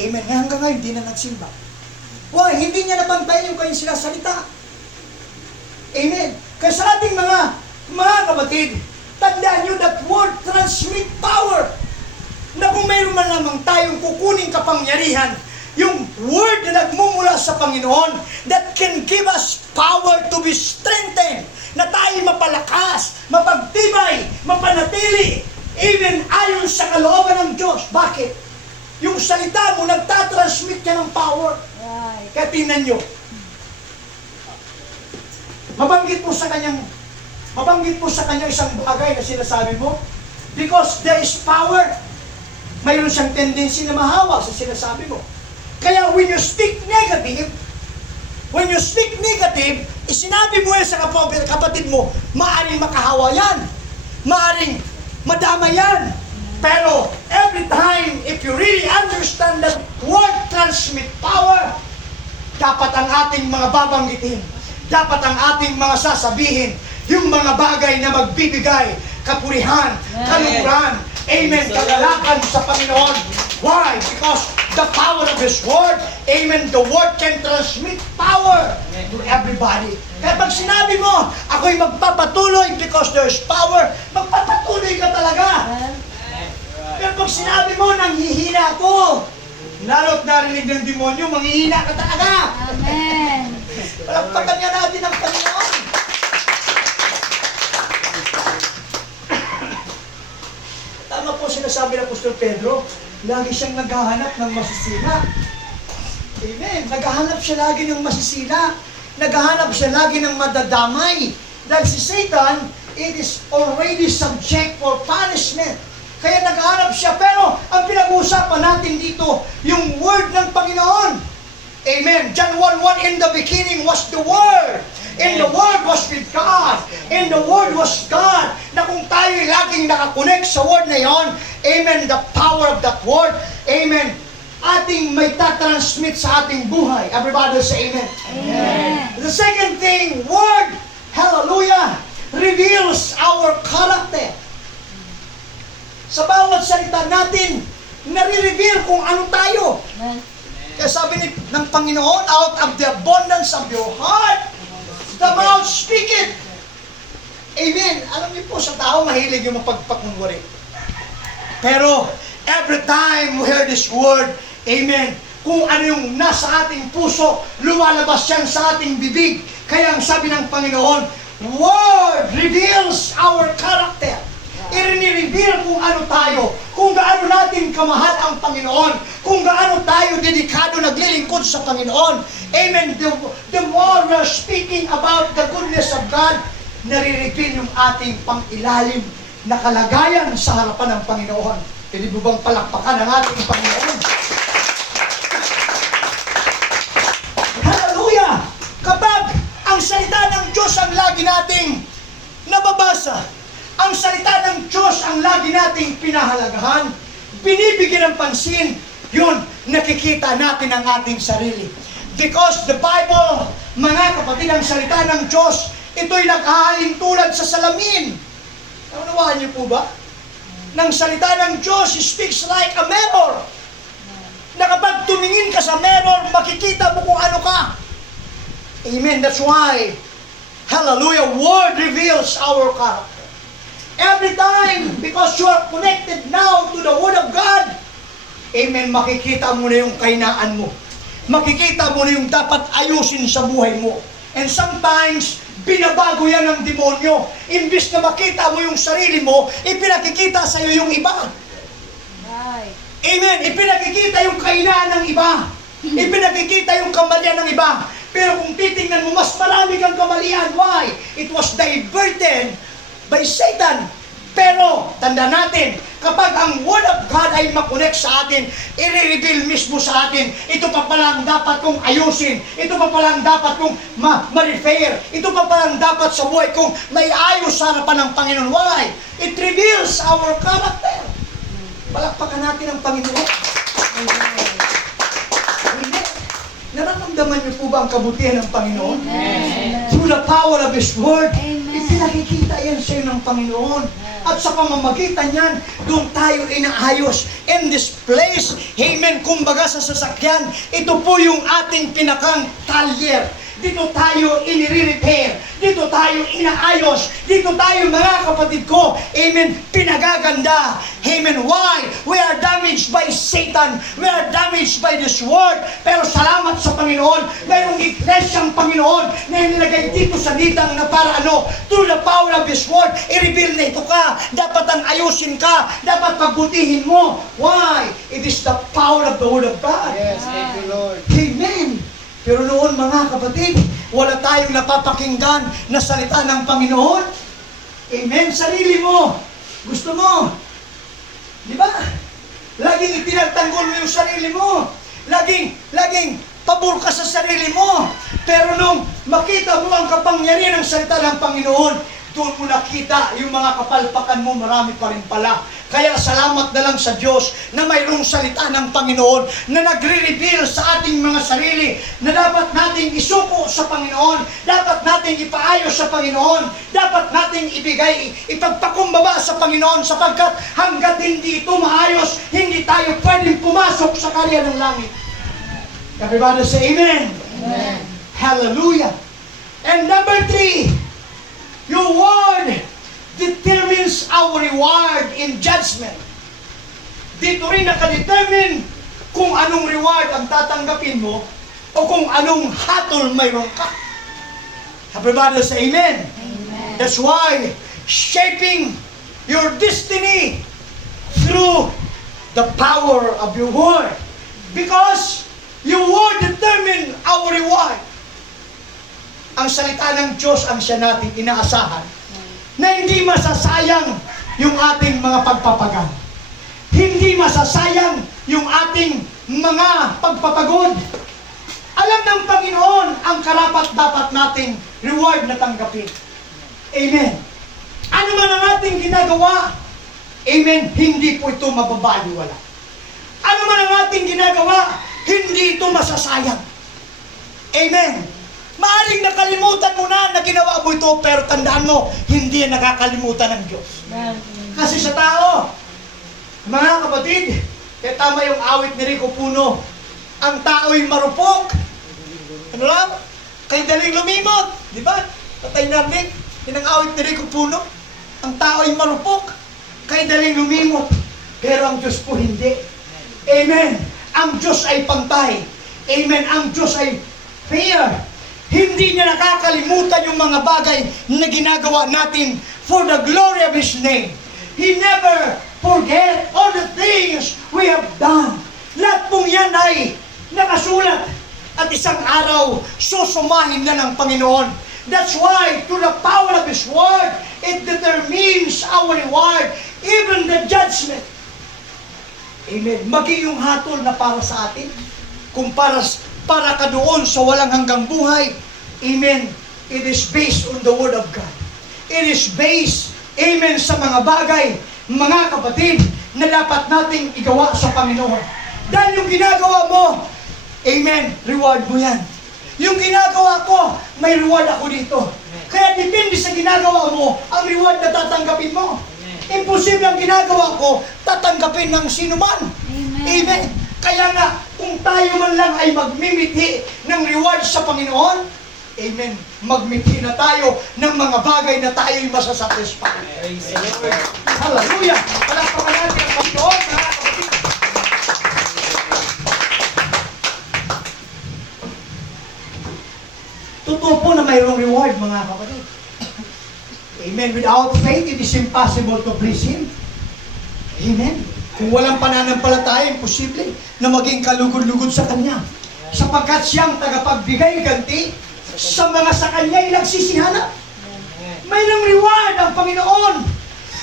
amen, hanggang ngayon, hindi na nagsimba. Why? Hindi niya nabantayan yung kanyang sinasalita. Amen. Kaya sa ating mga kapatid, tandaan niyo that word transmit power. Na kung mayroon man lamang tayong kukuning kapangyarihan, yung word na nagmumula sa Panginoon that can give us power to be strengthened, na tayo mapalakas, mapagtibay, mapanatili, even ayon sa kalooban ng Diyos. Bakit? Yung salita mo, nagtatransmit ka ng power. Kaya tingnan nyo, mabanggit mo sa kanyang isang bagay na sinasabi mo, because there is power, mayroon siyang tendency na mahawa sa sinasabi mo. Kaya when you speak negative, sinabi mo yan sa kapatid mo, maaring makahawa yan, maaring madama yan. Pero every time, if you really understand that word transmit power, dapat ang ating mga babanggitin, dapat ang ating mga sasabihin, yung mga bagay na magbibigay kapurihan, kaluhuran, amen, kagalakan sa Panginoon. Why? Because the power of His Word, amen, the Word can transmit power to everybody. Kaya pag sinabi mo, ako'y magpapatuloy because there's power, magpapatuloy ka talaga. Pero pag sinabi mo, nanghihina ako, lalo't narinig ng demonyo, manghihina ka talaga. Amen. Palakpakan niya natin ang Panginoon. Tama po sinasabi ng Apostol Pedro, lagi siyang naghahanap ng masisira. Amen. Naghahanap siya lagi ng masisira. Naghahanap siya lagi ng madadamay. Dahil si Satan, it is already subject for punishment. Kaya naghahanap siya. Pero ang pinag-uusapan natin dito, yung word ng Panginoon. Amen. John 1:1, in the beginning was the Word. And the Word was with God. And the Word was God. Na kung tayo laging nakakonect sa Word na yon, amen, the power of that Word, amen, ating may tatransmit sa ating buhay. Everybody say amen. Amen. The second thing, Word, hallelujah, reveals our character. Sa bawat salita natin, nare-reveal kung ano tayo. Amen. Kaya sabi ng Panginoon, out of the abundance of your heart, the mouth speaketh. Amen. Alam niyo po, sa tao mahilig yung mapagpakunwari. Pero, every time we hear this word, amen, kung ano yung nasa ating puso, lumalabas yan sa ating bibig. Kaya ang sabi ng Panginoon, Word reveals our character. I-reveal kung ano tayo, kung gaano natin kamahal ang Panginoon, kung gaano tayo dedikado naglilingkod sa Panginoon. Amen. The more we're speaking about the goodness of God, nare-reveal yung ating pangilalim na kalagayan sa harapan ng Panginoon. Pwede mo bang palakpakan ang ating Panginoon? Hallelujah! Kapag ang salita ng Diyos ang lagi nating nababasa, ang salita ng Diyos ang lagi nating pinahalagahan, binibigyan ng pansin, yun, nakikita natin ang ating sarili. Because the Bible, mga kapatid, ang salita ng Diyos, ito'y naghahalin tulad sa salamin. Naunawaan niyo po ba? Nang salita ng Diyos, it speaks like a mirror. Na kapag tumingin ka sa mirror, makikita mo kung ano ka. Amen. That's why, hallelujah, Word reveals our character. Every time, because you are connected now to the Word of God, amen, makikita mo na yung kahinaan mo. Makikita mo na yung dapat ayusin sa buhay mo. And sometimes, binabago yan ng demonyo. Imbis na makita mo yung sarili mo, ipinakikita sa iyo yung iba. Right. Amen. Ipinakikita yung kahinaan ng iba. Ipinakikita yung kamalian ng iba. Pero kung titingnan mo, mas marami kang kamalian. Why? It was diverted by Satan. Pero, tanda natin, kapag ang Word of God ay makonect sa atin, i-reveal mismo sa atin, ito pa pala ang dapat kong ayusin, ito pa pala ang dapat kong ma-repair, ito pa pala ang dapat sa buhay kong may ayos sa harapan ng Panginoon. Why? It reveals our character. Palakpakan natin ang Panginoon. Amen. Nararamdaman niyo po ba ang kabutihan ng Panginoon? Amen. Through the power of His Word, Amen. ipinakikita yan sa iyo ng Panginoon. At sa pamamagitan yan, doon tayo inaayos. In this place, amen, kumbaga sa sasakyan, ito po yung ating pinakang talyer. Dito tayo inire-repair. Dito tayo inaayos. Dito tayo, mga kapatid ko, amen, pinagaganda. Amen. Why? We are damaged by Satan. We are damaged by this world. Pero salamat sa Panginoon, mayroong iglesyang Panginoon na inilagay dito sa ditang na para ano, through the power of His word, i-reveal na ito ka. Dapat ang ayusin ka. Dapat pagbutihin mo. Why? It is the power of the Word of God. Yes, thank you, Lord. Amen. Pero noon, mga kapatid, wala tayong napapakinggan na salita ng Panginoon. Amen. Sarili mo. Gusto mo. Di ba? Laging itinagtanggol mo yung sarili mo. Laging pabor ka sa sarili mo. Pero nung makita mo ang kapangyarihan ng salita ng Panginoon, doon mo nakita yung mga kapalpakan mo, marami pa rin pala. Kaya salamat na lang sa Diyos na mayroong salita ng Panginoon na nagre-reveal sa ating mga sarili na dapat nating isuko sa Panginoon, dapat nating ipaayos sa Panginoon, dapat nating ipagpakumbaba sa Panginoon sapagkat hanggat hindi ito maayos, hindi tayo pwedeng pumasok sa karya ng langit. Everybody say amen. Amen. Hallelujah. And number 3, your word determines our reward in judgment. Dito rin nakadetermine kung anong reward ang tatanggapin mo o kung anong hatol mayroon ka. Everybody say amen. Amen. That's why shaping your destiny through the power of your word. Because your word determine our reward. Ang salita ng Diyos ang siya natin inaasahan na hindi masasayang yung ating mga pagpapagal. Hindi masasayang yung ating mga pagpapagod. Alam ng Panginoon ang karapat-dapat nating reward na tanggapin. Amen. Ano man ang ating ginagawa, amen, hindi po ito mababaliwala. Ano man ang ating ginagawa, hindi ito masasayang. Amen. Maaring nakalimutan mo na ginawa mo ito, pero tandaan mo, hindi yan nakakalimutan ng Diyos. Kasi sa tao, mga kapatid, kaya tama yung awit ni Rico Puno, ang tao'y marupok. Ano lang? Kay daling lumimot. Di ba? Tatay narinig, yun ang awit ni Rico Puno. Ang tao'y marupok, kay daling lumimot. Pero ang Diyos po hindi. Amen. Ang Diyos ay pantay. Amen. Ang Diyos ay fair. Hindi niya nakakalimutan yung mga bagay na ginagawa natin for the glory of His name. He never forget all the things we have done. Lahat pong yan ay nakasulat at isang araw susumahin na ng Panginoon. That's why to the power of His word, it determines our reward, even the judgment. Amen. Maging yung hatol na para sa atin, kung para ka doon sa walang hanggang buhay. Amen. It is based on the Word of God. It is based, amen, sa mga bagay, mga kapatid, na dapat nating igawa sa Panginoon. Dahil yung ginagawa mo, amen, reward mo yan. Yung ginagawa ko, may reward ako dito. Kaya depende sa ginagawa mo, ang reward na tatanggapin mo. Imposible ang ginagawa ko, tatanggapin ng sino man. Amen. Amen. Kaya nga, kung tayo man lang ay magmimiti ng reward sa Panginoon, amen, magmiti na tayo ng mga bagay na tayo'y masasatisfy. Hallelujah! Palakpakan natin ang Panginoon, mga kapatid. Totoo po na mayroong reward, mga kapatid. Amen. Without faith, it is impossible to please Him. Amen. Kung walang pananampalataya, imposible na maging kalugod-lugod sa Kanya. Sapagkat siyang tagapagbigay ganti sa mga sa Kanya'y nagsisihanap. Mayroong reward ang Panginoon.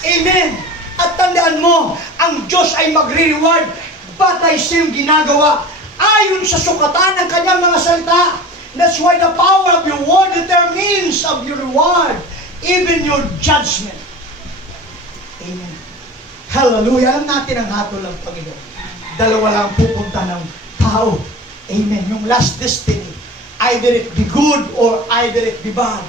Amen. At tandaan mo, ang Diyos ay magre-reward batay sa iyong ginagawa ayon sa sukatan ng Kanyang mga salita. That's why the power of your word determines of your reward, even your judgment. Amen. Hallelujah. Alam natin ang hatol ng Panginoon. Dalawa lang pupunta ng tao. Amen. Yung last destiny. Either it be good or either it be bad.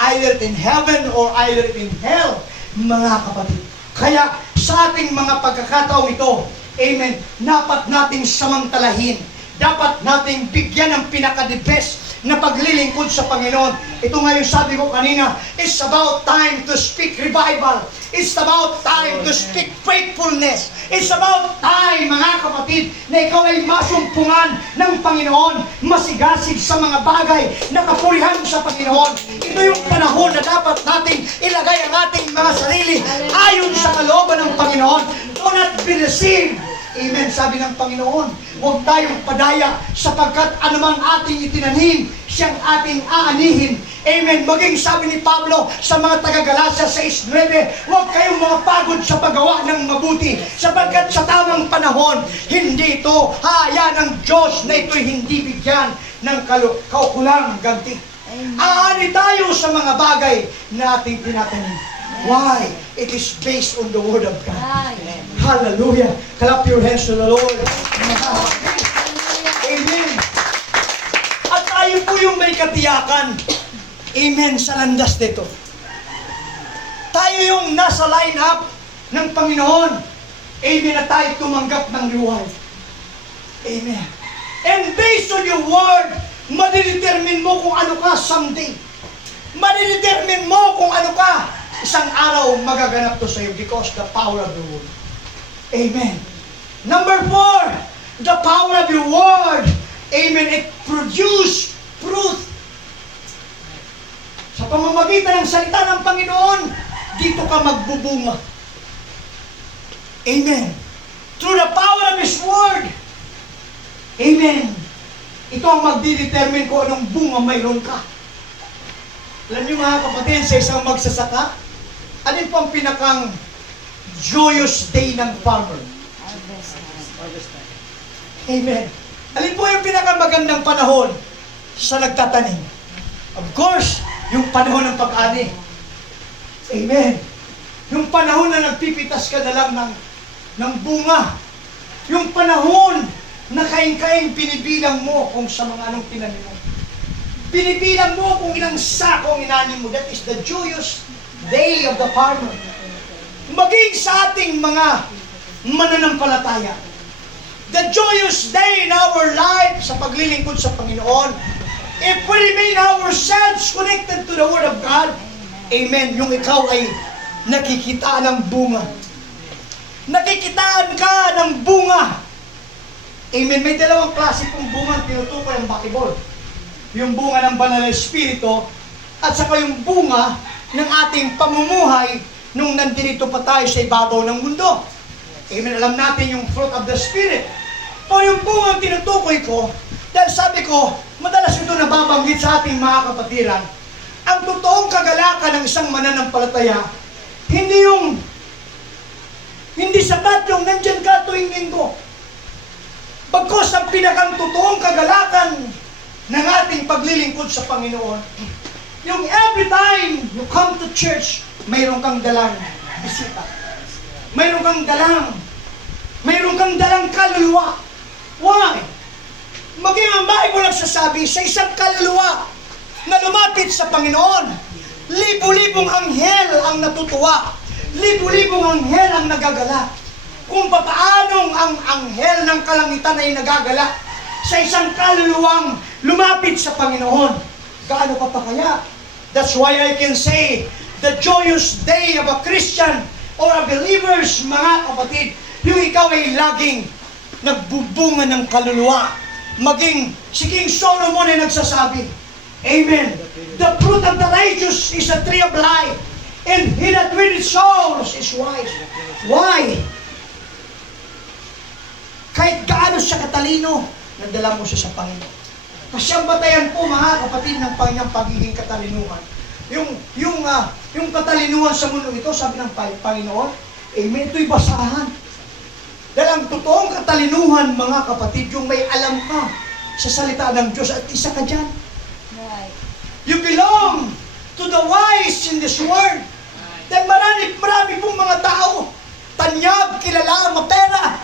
Either in heaven or either in hell. Mga kapatid. Kaya sa ating mga pagkakataong ito, amen, dapat nating samantalahin. Dapat nating bigyan ng pinaka-the best na paglilingkod sa Panginoon. Ito nga yung sabi ko kanina, it's about time to speak revival. It's about time to speak faithfulness. It's about time, mga kapatid, na ikaw ay masumpungan ng Panginoon, masigasig sa mga bagay na kapurihan sa Panginoon. Ito yung panahon na dapat nating ilagay ang ating mga sarili ayon sa kalooban ng Panginoon. Do not be deceived. Amen, sabi ng Panginoon. Huwag tayong padaya sapagkat anumang ating itinanim, siyang ating aanihin. Amen. Maging sabi ni Pablo sa mga taga-Galacia 6:9, huwag kayong mga pagod sa paggawa ng mabuti sapagkat sa tamang panahon, hindi ito hayaan ng Diyos na ito'y hindi bigyan ng kaukulang ganti. Amen. Aani tayo sa mga bagay na ating tinatanim. Why? It is based on the Word of God. Right. Hallelujah. Clap your hands to the Lord. Amen. At tayo po yung may katiyakan. Amen. Sa landas nito. Tayo yung nasa line-up ng Panginoon. Amen. Na tayo tumanggap ng reward. Amen. And based on your word, madidetermine mo kung ano ka someday. Madidetermine mo kung ano ka. Isang araw magaganap to sa iyo because the power of the word. Amen. Number 4, the power of your word. Amen. It produce fruit. Sa pamamagitan ng salita ng Panginoon, dito ka magbubunga. Amen. Through the power of His word. Amen. Ito ang magdidetermine kung anong bunga mayroon ka. Alam niyo mga kapatid, sa isang magsasaka, alin po ang pinakang joyous day ng farmer? Harvest time. Amen. Alin po yung pinakamagandang panahon sa nagtatanim? Of course, yung panahon ng pag-ani. Amen. Yung panahon na nagpipitas ka na lang ng bunga. Yung panahon na kain-kain binibilang mo kung sa mga anong tinanim mo. Binibilang mo kung ilang sako ang inanim mo. That is the joyous day of the farmer. Maging sa ating mga mananampalataya. The joyous day in our life sa paglilingkod sa Panginoon. If we remain ourselves connected to the Word of God, amen, yung ikaw ay nakikita ng bunga. Nakikitaan ka ng bunga. Amen. May dalawang klase pong bunga ang tinutukoy ang bakibol. Yung bunga ng banal na espiritu at saka yung bunga ng ating pamumuhay nung nandito pa tayo sa ibabaw ng mundo. Amen. Alam natin yung fruit of the Spirit. O yung bunga ang tinutukoy ko, dahil sabi ko, madalas ito nababanggit sa ating mga kapatiran, ang totoong kagalakan ng isang mananampalataya, hindi sapat yung nandyan ka tuwing linggo. Bagkos ang pinakang totoong kagalakan ng ating paglilingkod sa Panginoon, yung every time you come to church, mayroon kang dalang bisita. Mayroon kang dalang kaluluwa. Why? Maging ang Bible nagsasabi sa isang kaluluwa na lumapit sa Panginoon, libu-libong anghel ang natutuwa. Libu-libong anghel ang nagagala. Kung papaanong ang anghel ng kalangitan ay nagagala sa isang kaluluwang lumapit sa Panginoon, gaano ka pa kaya? That's why I can say, the joyous day of a Christian or a believers, mga kapatid, yung ikaw ay laging nagbubunga ng kaluluwa. Maging si King Solomon ay nagsasabi, amen, the fruit of the righteous is a tree of life, and he that winneth souls is wise. Why? Kahit gaano siya katalino, nagdala mo siya sa Panginoon. Kasi ang batayan po, mga kapatid, ng kanyang pagiging katalinuhan. Yung katalinuhan sa mundo ito, sabi ng Panginoon, amen, ito'y basahan. Dahil ang totoong katalinuhan, mga kapatid, yung may alam ka sa salita ng Diyos, at isa ka dyan. Right. You belong to the wise in this world. Dahil marami pong mga tao, tanyag, kilala, mapera.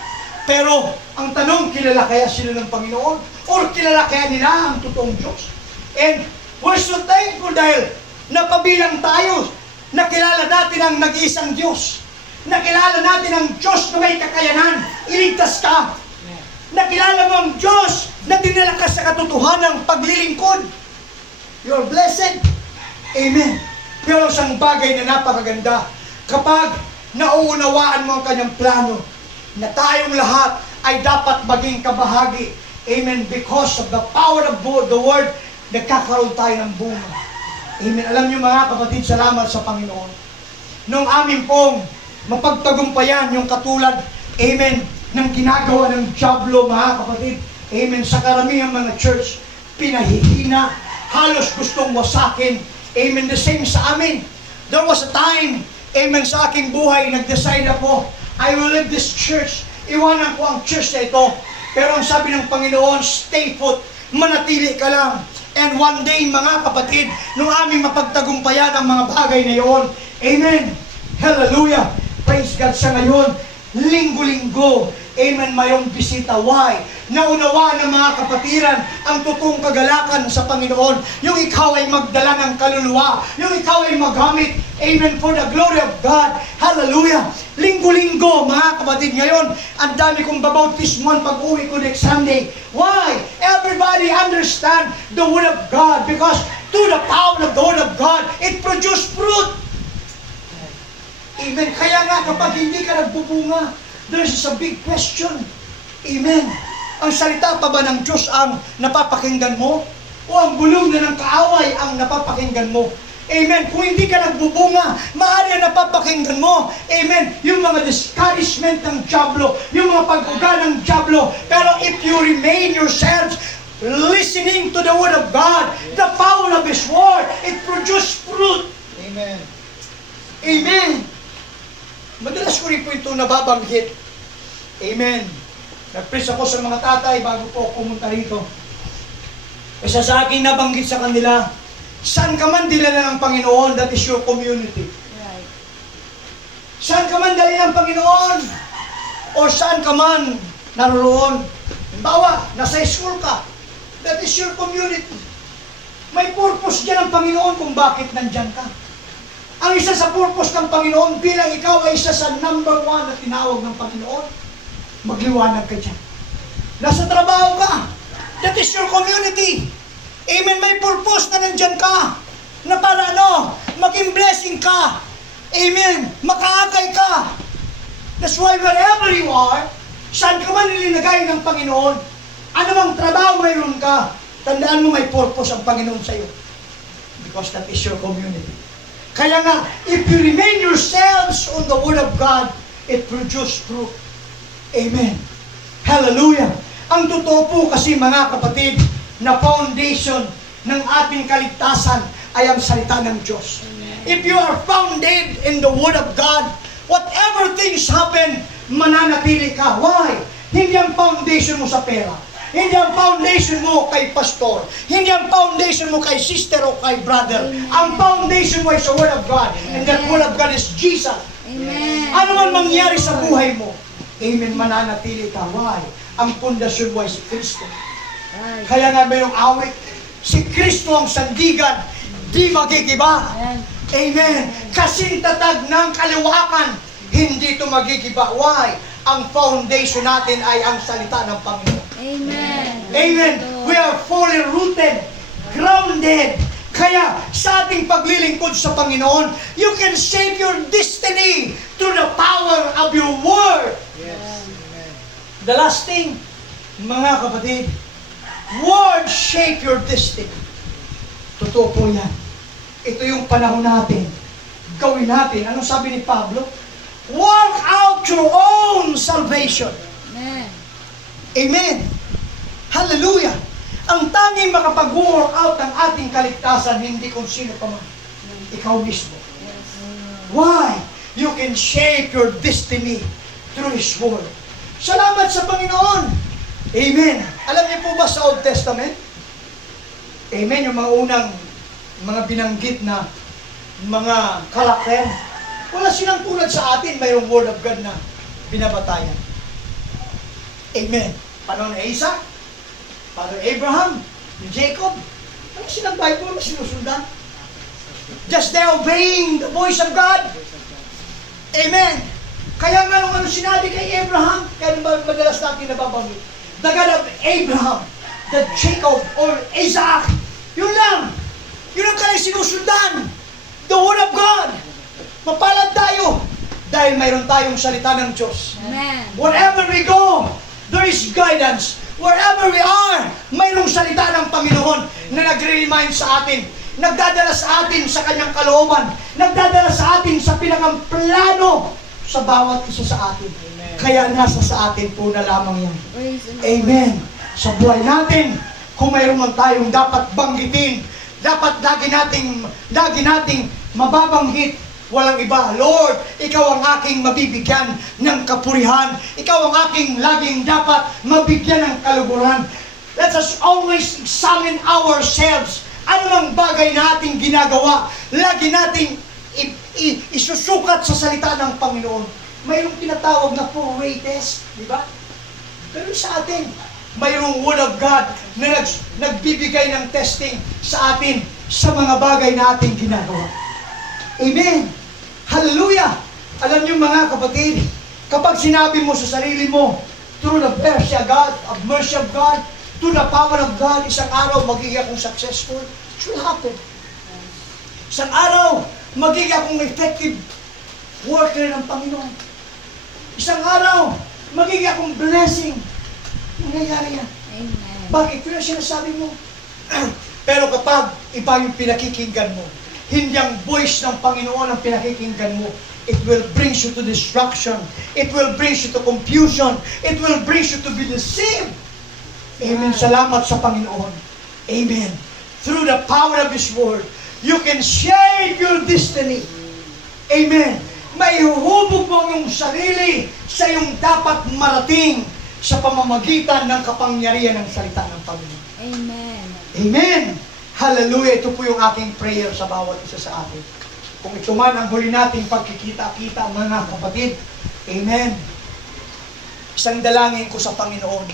Pero, ang tanong, kilala kaya sila ng Panginoon? Or kilala kaya nila ang totoong Diyos? And we're so thankful dahil napabilang tayo, nakilala natin ang nag-iisang Diyos. Nakilala natin ang Diyos na may kakayanan. Iligtas ka. Nakilala mo ang Diyos na dinala ka sa katotohanan ng paglilingkod. You're blessed. Amen. Pero isang bagay na napakaganda, kapag nauunawaan mo ang kanyang plano, na tayong lahat ay dapat maging kabahagi. Amen. Because of the power of the Word, nagkakaroon tayo ng bunga. Amen. Alam niyo mga kapatid, salamat sa Panginoon. Nung amin pong mapagtagumpayan yung katulad, amen, ng ginagawa ng Diablo, mga kapatid, amen, sa karamihang mga church, pinahihina, halos gustong wasakin, amen, the same sa amin. There was a time, amen, sa aking buhay, nag-decide ako, I will leave this church, iwanan ko ang church na ito, pero ang sabi ng Panginoon, stay put, manatili ka lang, And one day, mga kapatid, nung aming mapagtagumpayan ang mga bagay na iyon, amen, hallelujah, praise God sa ngayon, linggo-linggo, amen, mayroong bisita. Why? Naunawa ng mga kapatiran ang totoong kagalakan sa Panginoon. Yung ikaw ay magdala ng kaluluwa. Yung ikaw ay magamit, amen, for the glory of God. Hallelujah. Linggo-linggo, mga kapatid, ngayon, ang dami kong babautismuhan pag-uwi ko next Sunday. Why? Everybody understand the Word of God because to the power of the Word of God, it produces fruit. Amen. Kaya nga, kapag hindi ka nagbubunga, there's a big question. Amen. Ang salita pa ba ng Diyos ang napapakinggan mo? O ang bulong na ng kaaway ang napapakinggan mo? Amen. Kung hindi ka nagbubunga, maaari ang napapakinggan mo. Amen. Yung mga discouragement ng diablo, yung mga pag-uga ng diablo. Pero if you remain yourselves listening to the Word of God, the power of His Word, it produces fruit. Amen. Amen. Madalas ko rin po ito nababanggit. Amen. Nag-preach ako sa mga tatay bago po ako pumunta rito. Isa sa akin nabanggit sa kanila, saan ka man dinala ng Panginoon, that is your community. Right. Saan ka man dali ng Panginoon, o saan ka man naroon. Halimbawa, nasa school ka, that is your community. May purpose dyan ang Panginoon kung bakit nandyan ka. Ang isa sa purpose ng Panginoon bilang ikaw ay isa sa number 1 na tinawag ng Panginoon, magliwanag ka dyan. Nasa trabaho ka, that is your community. Amen, may purpose na nandyan ka, na para ano, maging blessing ka. Amen, makaakay ka. That's why wherever you are, saan ka man nilinagay ng Panginoon, anumang trabaho mayroon ka, tandaan mo may purpose ang Panginoon sa iyo. Because that is your community. Kaya nga, if you remain yourselves on the Word of God, it produces fruit. Amen. Hallelujah. Ang totoo po kasi mga kapatid, na foundation ng ating kaligtasan ay ang salita ng Diyos. If you are founded in the Word of God, whatever things happen, mananatili ka. Why? Hindi ang foundation mo sa pera. Hindi ang foundation mo kay pastor. Hindi ang foundation mo kay sister o kay brother. Ang foundation mo ay sa Word of God. And that Word of God is Jesus. Amen. Ano man mangyari sa buhay mo, amen, mananatili ka. Why? Ang pundasyon mo ay si Kristo. Right. Kaya nga mayroong awit, si Kristo ang sandigan, di magigiba. Amen. Amen. Kasing tatag ng kaliwakan, hindi ito magigiba. Why? Ang foundation natin ay ang salita ng Panginoon. Amen. Amen. We are fully rooted, grounded. Kaya sa ating paglilingkod sa Panginoon, you can shape your destiny through the power of your Word. Yes. Amen. The last thing, mga kapatid, Word shape your destiny. Totoo po yan. Ito yung panahon natin. Gawin natin. Anong sabi ni Pablo? Work out your own salvation. Amen. Amen. Hallelujah. Ang tanging makapag-work out ng ating kaligtasan, hindi kung sino pa man. Ikaw mismo. Yes. Why? You can shape your destiny through His Word. Salamat sa Panginoon. Amen. Alam niyo po ba sa Old Testament? Amen. Yung mga unang mga binanggit na mga karakter. Wala silang tulad sa atin. Mayroong Word of God na binabatayan. Amen. Paano ni Isaac? Paano ni Abraham? Ni Jacob? Ano silang Bible na sinusundan? Just they obeying the voice of God. Amen. Kaya nga nung ano sinabi kay Abraham, kaya madalas natin nababanggit, the God of Abraham, the Jacob, or Isaac, yun lang. Yun ang kanilang sinusundan. The Word of God. Mapalad tayo dahil mayroon tayong salita ng Diyos. Amen. Wherever we go, there is guidance. Wherever we are, mayroong salita ng Panginoon na nagre-remind sa atin, nagdadala sa atin sa kanyang kalooban, nagdadala sa atin sa pinakang-plano sa bawat isa sa atin. Amen. Kaya nasa sa atin po na lamang yan. Praise the Lord. Amen. Sa buhay natin, kung mayroon man tayong dapat banggitin, dapat lagi nating mababanggit, walang iba. Lord, Ikaw ang aking mabibigyan ng kapurihan. Ikaw ang aking laging dapat mabigyan ng kaluguran. Let us always examine ourselves. Ano ang bagay na ating ginagawa? Lagi nating isusukat sa salita ng Panginoon. Mayroong tinatawag na four-way test, di ba? Pero sa atin, mayroong Word of God na nagbibigay ng testing sa atin sa mga bagay na ating ginagawa. Amen! Hallelujah! Alam niyo mga kapatid, kapag sinabi mo sa sarili mo, through the mercy of God, through the power of God, isang araw magiging akong successful, it will happen. Isang araw, magiging akong effective worker ng Panginoon. Isang araw, magiging akong blessing. Nangyayari yan. Amen. Bakit? Ito yung sinasabi mo. Pero kapag iba yung pinakikinggan mo, hindi ang voice ng Panginoon ang pinakikinggan mo, it will bring you to destruction. It will bring you to confusion. It will bring you to be deceived. Amen. Salamat sa Panginoon. Amen. Through the power of His Word, you can shape your destiny. Amen. Maihuhubog mo ang iyong sarili sa iyong dapat marating sa pamamagitan ng kapangyarihan ng salita ng Panginoon. Amen. Amen. Hallelujah. Ito po yung aking prayer sa bawat isa sa atin. Kung ito man ang huli nating pagkikita-kita, mga kapatid. Amen. Isang dalangin ko sa Panginoon,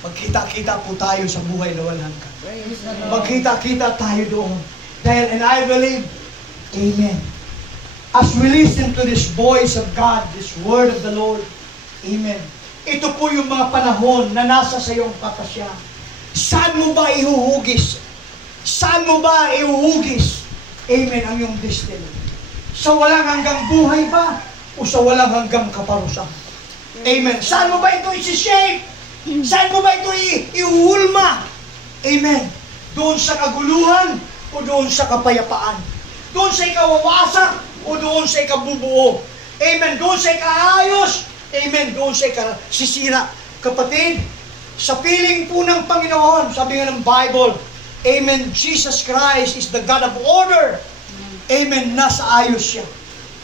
magkita-kita po tayo sa buhay na walang hanggan. Praise the Lord. Magkita-kita tayo doon. Dahil, and I believe, amen. As we listen to this voice of God, this word of the Lord, amen. Ito po yung mga panahon na nasa sa iyong kapasya. Saan mo ba ihuhugis? Saan mo ba ihuhugis? Amen, ang iyong destiny. Sa walang hanggang buhay ba? O sa walang hanggang kaparusahan? Amen. Saan mo ba ito isi-shape? Saan mo ba ito ihuhulma? Amen. Doon sa kaguluhan o doon sa kapayapaan? Doon sa ikawawasak o doon sa ikabubuo? Amen. Doon sa ikaayos? Amen. Doon sa ikasisira. Kapatid, sa piling po ng Panginoon, sabi nga ng Bible, amen, Jesus Christ is the God of order. Amen. Nasa ayos siya.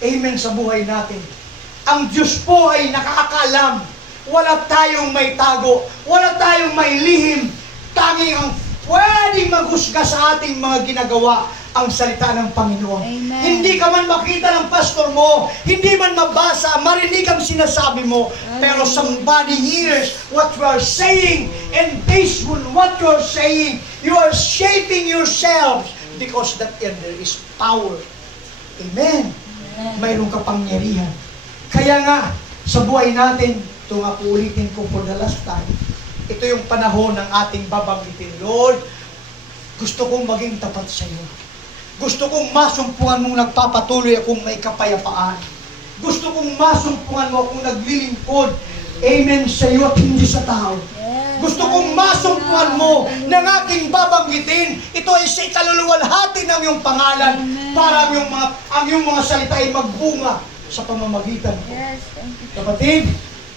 Amen sa buhay natin. Ang Diyos po ay nakakaalam. Wala tayong may tago. Wala tayong may lihim. Tanging ang pwedeng maghusga sa ating mga ginagawa ang salita ng Panginoon. Amen. Hindi ka man makita ng pastor mo, hindi man mabasa, marinig ang sinasabi mo, pero somebody hears what you are saying, and based on what you are saying, you are shaping yourself because that there is power. Amen. Mayroong kapangyarihan. Kaya nga, sa buhay natin, ito nga po ulitin ko for the last time, ito yung panahon ng ating babanggitin. Lord, gusto kong maging tapat sa iyo. Gusto kong masumpungan mong nagpapatuloy akong may kapayapaan. Gusto kong masumpungan mo akong naglilingkod. Amen sa iyo at hindi sa tao. Yes. Gusto kong masumpungan mo ng aking babanggitin. Ito ay sa ikaluluwalhati ng iyong pangalan. Amen. Para ang iyong mga salita ay magbunga sa pamamagitan ko. Yes. Thank you. Kapatid,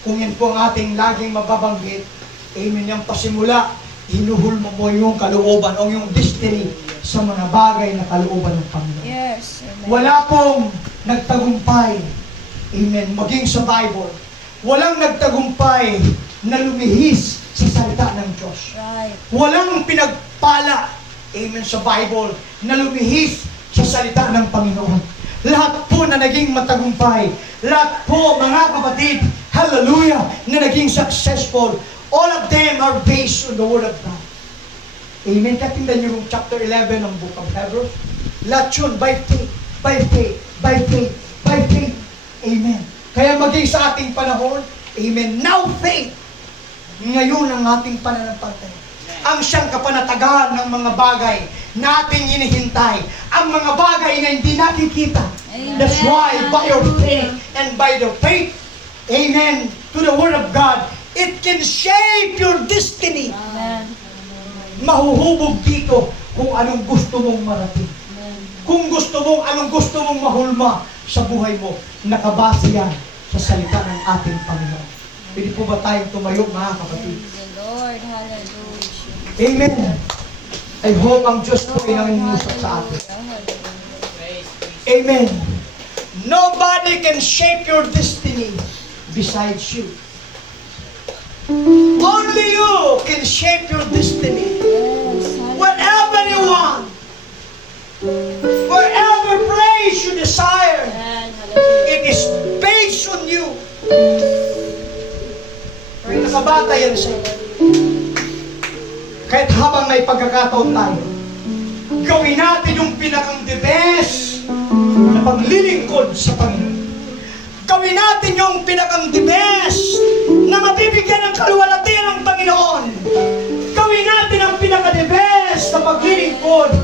kung yan po ang ating laging mababanggit, amen, yung pasimula, hinuhulmo mo yung kalooban o yung destiny sa mga bagay na kalooban ng Panginoon. Yes. Amen. Wala pong nagtagumpay, amen, maging sa Bible, walang nagtagumpay na lumihis sa salita ng Diyos. Right. Walang pinagpala, amen, sa Bible na lumihis sa salita ng Panginoon. Lahat po na naging matagumpay, lahat po mga kapatid, hallelujah, na naging successful, all of them are based on the Word of God. Amen. Katingnan niyo yung chapter 11 ng Book of Hebrews. Lahat yun, by faith, by faith, by faith, by faith. Amen. Kaya maging sa ating panahon, amen, now faith. Ngayon ang ating pananampalataya. Ang siyang kapanatagan ng mga bagay na ating hinihintay. Ang mga bagay na hindi nakikita. Amen. That's why by your faith and by the faith, amen, to the Word of God, it can shape your destiny. Amen. Mahuhubog dito kung anong gusto mong marating. Kung anong gusto mong mahulma sa buhay mo, nakabase yan sa salita ng ating Panginoon. Pwede po ba tayong tumayo, mga kapatid? Praise the Lord. Hallelujah. Amen. I hope ang Diyos po ay nanginusap sa atin. Amen. Nobody can shape your destiny besides you. Only you can shape your destiny. bata yan sa iyo. Kahit habang may pagkakataon tayo, gawin natin yung pinakang the best na paglilingkod sa Panginoon. Gawin natin yung pinakang the best na mabibigyan ng kaluwalhatian ng Panginoon. Gawin natin ang pinaka-the best na paglilingkod.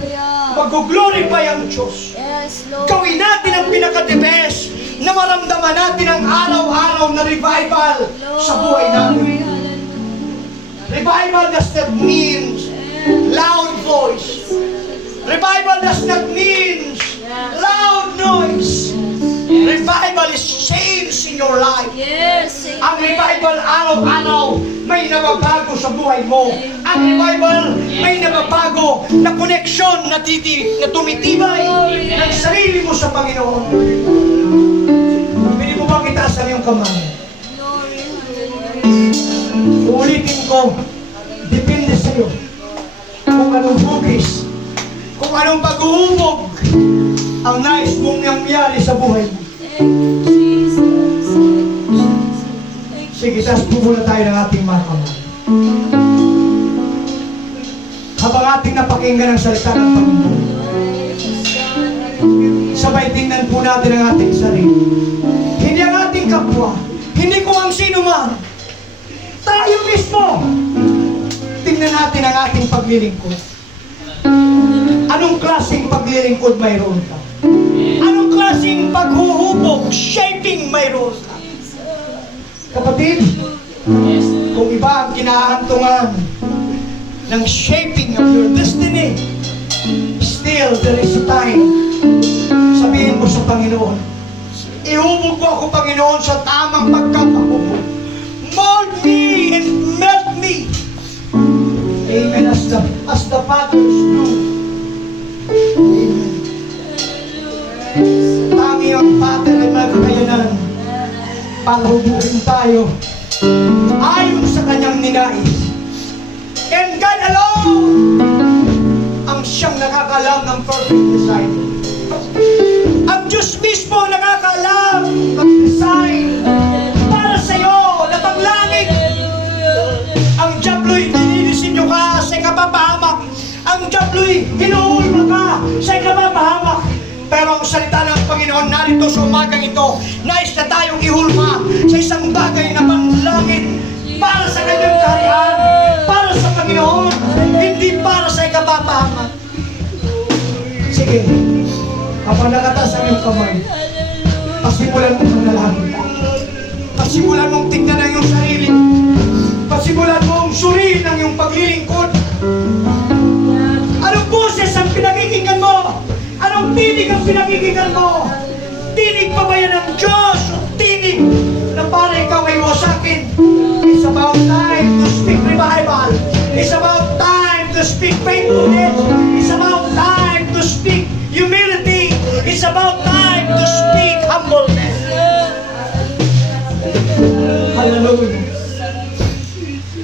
Mag-glorify ang Diyos. Yes, Lord. Gawin natin ang pinaka-the best na maramdaman natin ang araw-araw na revival sa buhay natin. Revival does not mean loud voice. Revival does not mean loud noise. Revival is change in your life. Yes. Ang revival araw-araw may nababago sa buhay mo. Ang revival may nababago na koneksyon na tumitibay ng sarili mo sa Panginoon. Pwede mo bang itaas ang iyong kamay? Glory, hallelujah. Uulitin ko, depende sa iyo kung anong hugis, kung anong pag-uubog ang nais mong nangyari sa buhay mo. Thank you, Jesus. Thank you, Jesus. Thank you. Sige, taas po muna tayo ng ating mga kamay. Habang ating napakinggan ang salita ng Panginoon, sabay tingnan po natin ang ating sarili. Hindi ang ating kapwa, hindi ko ang sino man. Tayo mismo. Tingnan natin ang ating paglilingkod. Anong klaseng paglilingkod mayroon ka? Anong klaseng paghuhubog, shaping mayroon ka? Kapatid, kung iba ang kinahantungan ng shaping of your destiny, still there is a time. Sabihin mo sa Panginoon, ihubog mo ako, Panginoon, sa tamang pagkakahubog. Mold me and melt me. Amen. As the fathers do. Amen. Tangi ang Father ay magkakayanan para hubugin tayo ayon sa kanyang ninais. And God alone ang siyang nakakalam ng perfect design. Ang Diyos mismo ang nakakalam ng design para sa iyo na panglangit. Ang diablo'y nililisinyo ka sa ikapapahamak. Ang diablo'y hinuhulma ka sa ikapapahamak. Pero ang salita ng Panginoon narito sa umagang ito, nais na tayong ihulma sa isang bagay na panlangit para sa kanyang kaharian, para sa Panginoon, hindi para sa ikapapahamak. Sige, kapag nakatas ang iyong kamay, pasimulan mong manalangin. Pasimulan mong tingnan ang iyong sarili. Pasimulan mong suriin ang iyong paglilingkod. Anong boses ang pinakikinggan mo? Anong tinig ang pinakikinggan mo? Tinig pa ba yan ng Diyos? O tinig na para ikaw ay wasakin? It's about time to speak revival. It's about time to speak faithfulness. It's about time to speak humility. It's about time to speak humbleness. Hallelujah.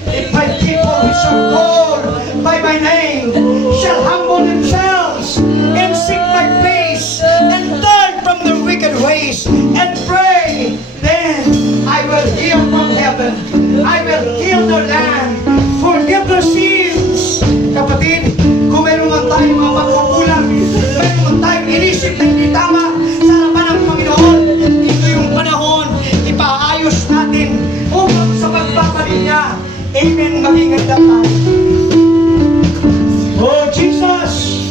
If my people which are called by my name shall humble themselves and seek my face and turn from their wicked ways and pray, then I will hear from heaven. I will heal their land, forgive their sins. Kapatid, kung meron man tayong mga pagkukulang, meron man tayong inisip na hindi tama sa harapan ng Panginoon, ito yung panahon, ipaayos natin upang sa pagbabalik niya, amen, maging ganda tayo. Oh, Jesus!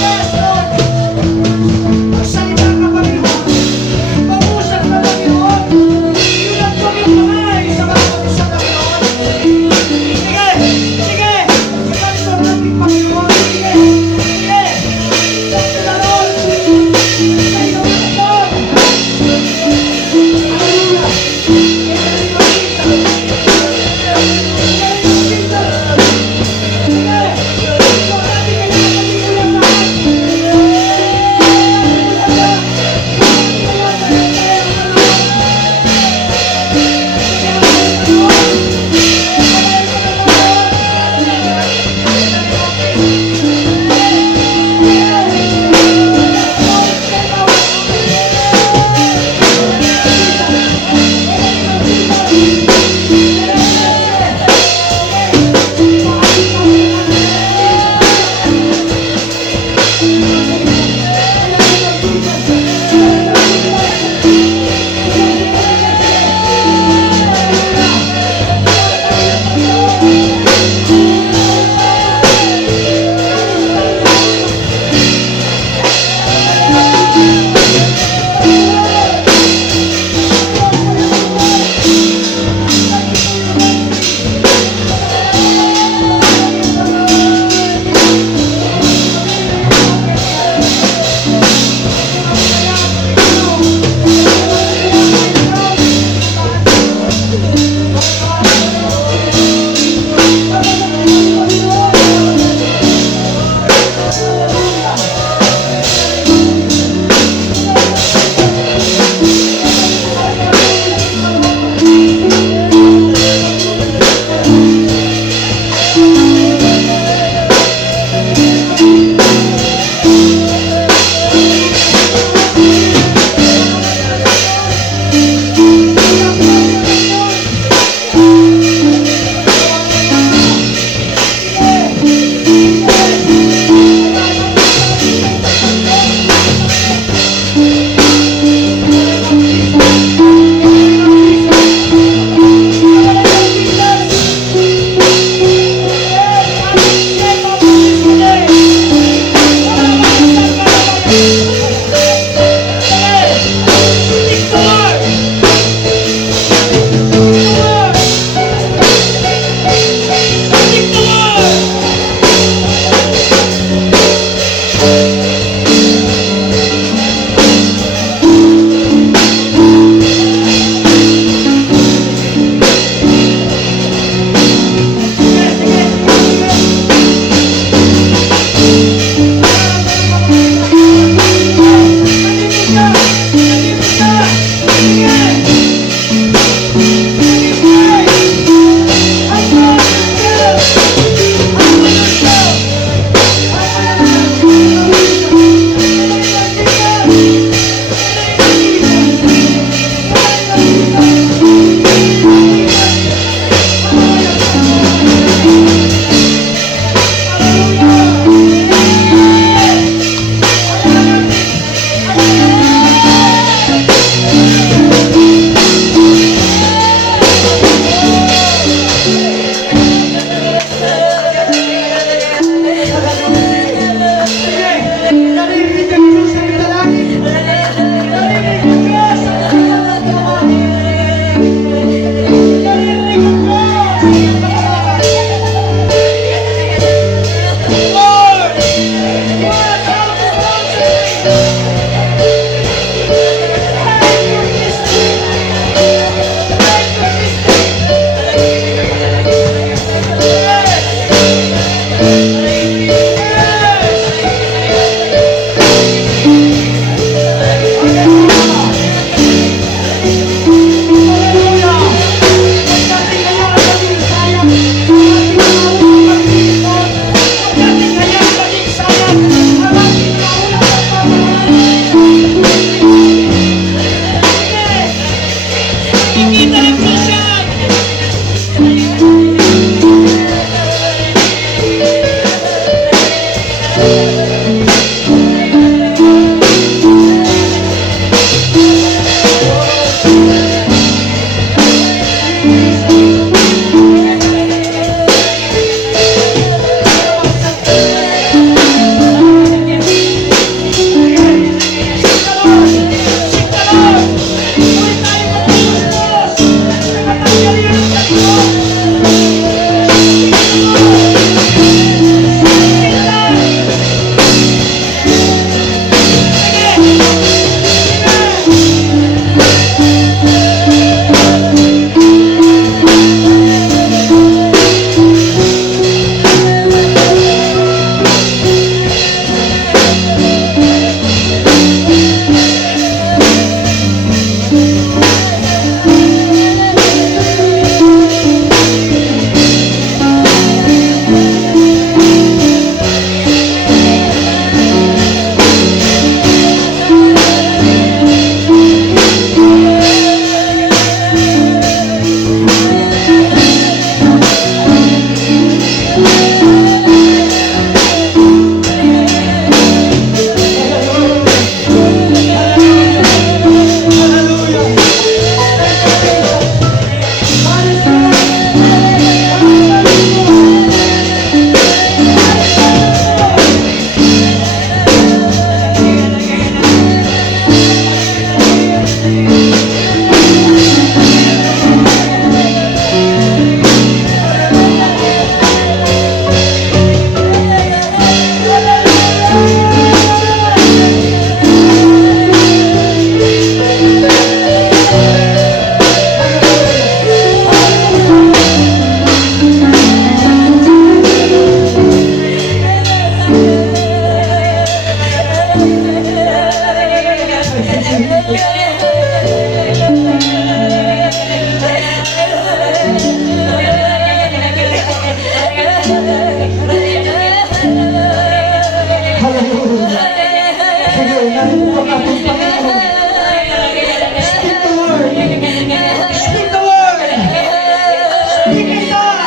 Yes, Lord. Magsalita ka, Panginoon. Pangusap ka, Panginoon. Iulat ko yung kamay sa bawat isa, Panginoon. Sige, sige. Ipagso natin, Panginoon. Sige, sige. Thank you, Lord. Thank you, Lord. Hallelujah. In the name of Jesus. In the name of Jesus. Sige. Ito natin kailangan pag-iulat lahat. Narito po ang ating Panginoon. Speak the word. Speak the word. Speak it God.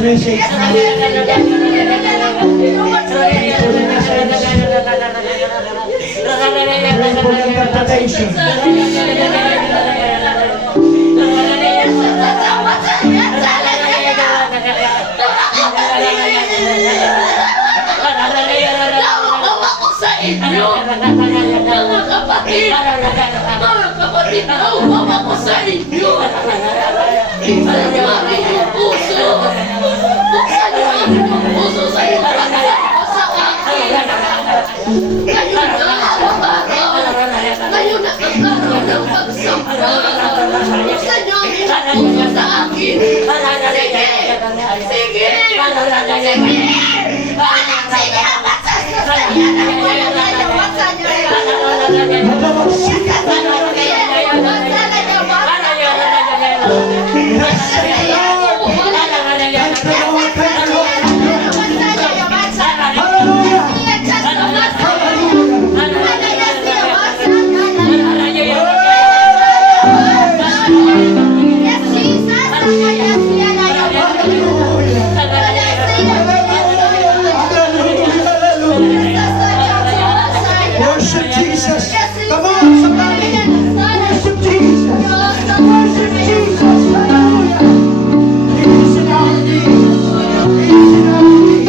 message. Pray for interpretation. Mga kapatid, nauhawa ko sa inyo. Buksan niyo ang inyong puso. Buksan niyo ang inyong puso sa inyo. Sa akin. Ngayon na araw-araw. Ngayon na kakaroon ng pagsamba. Buksan niyo ang inyong puso sa akin. Sige! Sige! Sige! Sige! Worship Jesus. Come on, somebody. Worship Jesus. Worship Jesus. Hallelujah. He is in our need. He is in our need.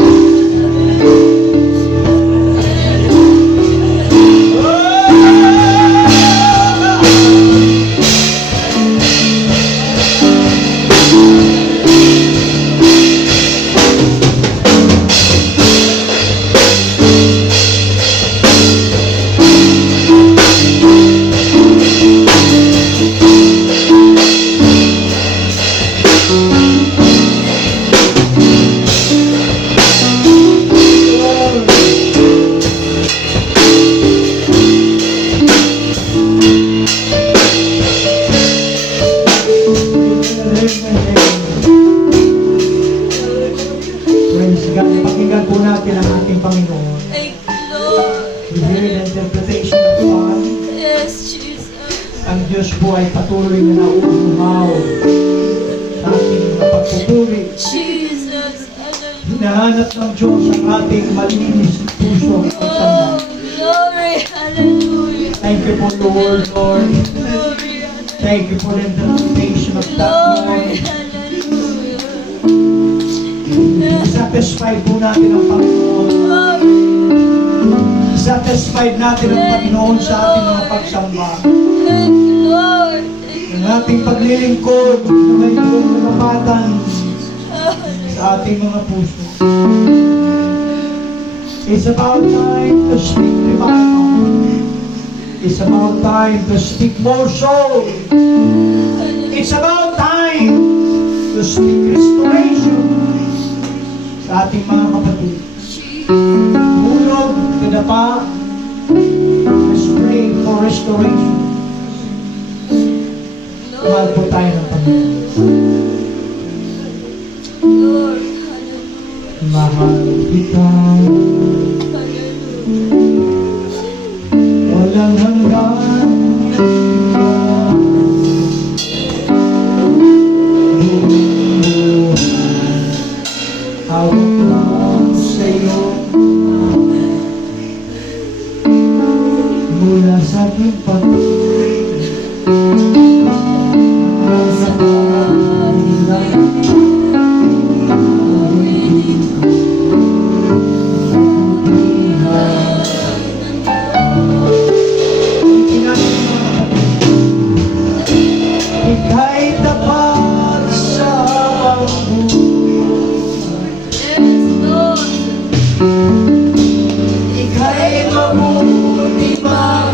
Praise God. Pakinggan po natin ang ating Panginoon. Thank you, Lord. We hear the interpretation of God. Yes, Jesus. Ang Diyos po ay patuloy na nauuhaw sa ating mga pagpupuri. Jesus. Hallelujah. Hinahanap ng Diyos ang ating malinis na puso at Oh, pagsamba. glory. Hallelujah. Thank you for the word, Lord. Glory. Thank you for the interpretation of that, Glory. Lord. Hallelujah. Satisfied po natin ang Panginoon. Glory. Satisfied natin ang Panginoon sa ating mga pagsamba. Thank you, Lord. Thank Ang ating paglilingkod na may lumapatan you. sa ating mga puso. It's about time to speak revival. It's about time to speak more soul. It's about time to speak restoration sa ating mga kapatid. Hulog, kadapa, let's pray for restoration. Mahal po tayo ng Panginoon. Lord. Hallelujah. Mahal kita, Hallelujah. walang hanggan. Hawak lang sa'yo mula sa aking pag-ibig hanggang sa pag-ibig. Ika'y tapat sa pagbubuhay. Yes, Lord. Ika'y mabuti ba?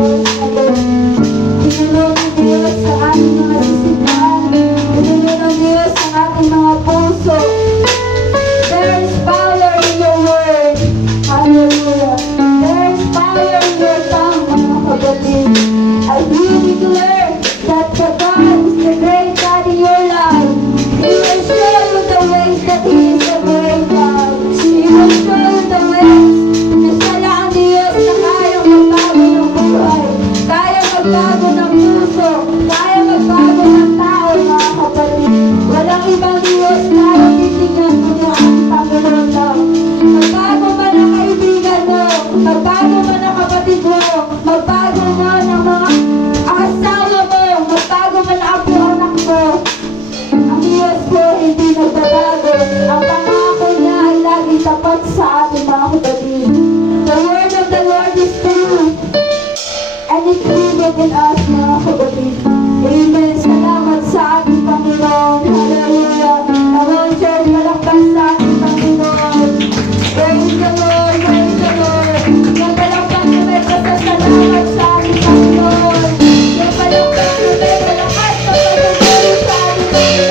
Panginoon. Pinulong ng Diyos sa ating mga sisimbahan. Pinulong ng Diyos sa ating mga puso. There is power in your word. Hallelujah. There is power in your tongue, mga kapatid. As you declare that the God is the great God in your life, He will show you the ways that He is the great God. He will show you the ways na siya lang ang Diyos na kayang magbago ng buhay, kaya magbago ng puso, kaya magbago ng tao, mga kapatid. Walang ibang Diyos na ayaw titingnan mo yung ang Panginoon lang. Magbago man ang kaibigan mo, magbago man ang kapatid mo, magbago man ang mga asawa mo, magbago man ang apo-anak mo. Ang Diyos po hindi nagbabago. Ang pangako niya ay laging tapat sa ating mga kapatid. The word of the Lord is true. And it's living in us, mga kapatid. Amen. Salamat sa ating Panginoon. Hallelujah. Come on, church. Malakpan sa ating Panginoon. Praise the Lord. Praise the Lord. Yung malakpan na may pasasalamat sa ating Panginoon. Yung malakpan na may malakas na pasasalamat sa ating Panginoon.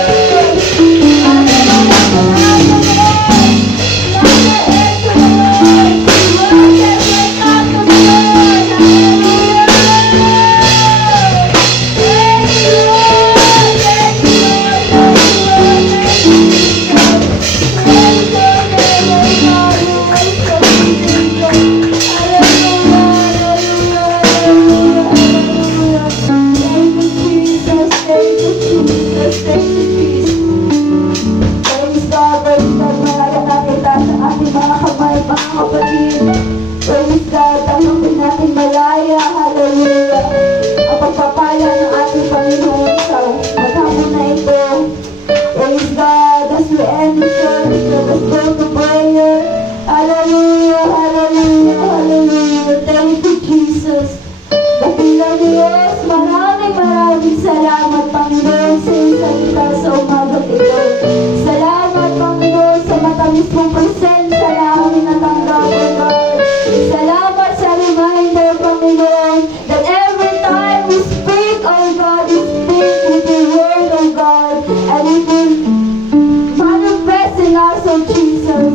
Hallelujah. Salamat, Panginoon, sa salita sa umagang ito. Salamat, Panginoon, sa matamis mong presensya na aming natanggap, O God. Salamat sa reminder, Panginoon, that every time we speak, O God, we speak with your word, O God, and it will manifest in us, O Jesus.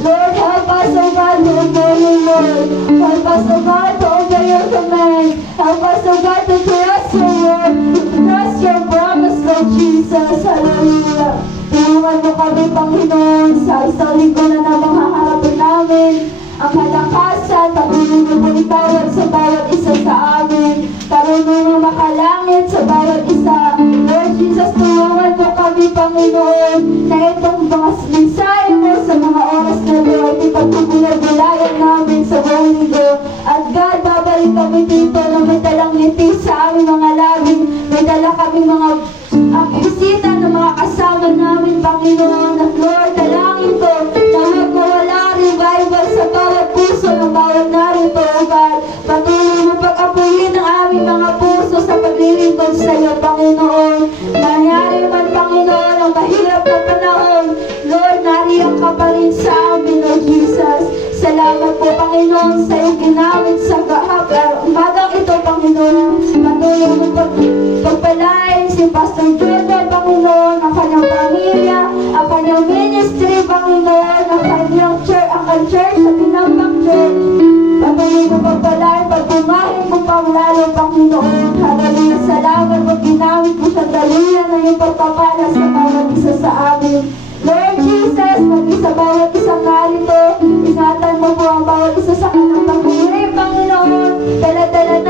Lord, help us, O God, to obey your word. Help us, O God, to obey your command. Help us, O God, to trust your word, to trust your promise, Lord Jesus. Hallelujah. Tulungan mo kami, Panginoon, sa isang linggo na namang haharapin namin. Ang kalakasan, patuloy mo po itawag sa bawat isa sa amin. Karunong mo makalangit sa bawat isa. Lord Jesus, tulungan mo kami, Panginoon, na itong mga mensahe mo sa mga oras na Lord, ipagpupulagulayan namin sa buong linggo. At God, babalik kami dito na may dalang ngiti sa aming mga labi. May dala kami mga bisita ng mga kasama namin, Panginoon. At Lord, dalangin ko na huwag mawala revival sa bawat puso ng bawat narito, O God. Patuloy mo pag-apuyin ang aming mga puso sa paglilingkod sa iyo, Panginoon. Nangyari man, Panginoon, ang mahirap na panahon, Lord, nariyan ka pa rin sa amin, O Jesus. Salamat po, Panginoon, sa iyong ginamit sa umagang ito, Panginoon. Patuloy mo pagpalain si Pastor Jordan, Panginoon, ang kanyang pamilya, ang kanyang ministry, Panginoon, ang kanyang church, ang church sa Tinampang Church. Patuloy mo pagpalain, pagbumahin mo pang lalo, Panginoon. Hallelujah. Salamat mo, ginamit mo siya daluyan na iyong pagpapala sa bawat isa sa amin. Lord Jesus, maging sa bawat isang narito, ingatan mo po ang bawat isa sa kanyang pag-uwi, Panginoon. Dala-dala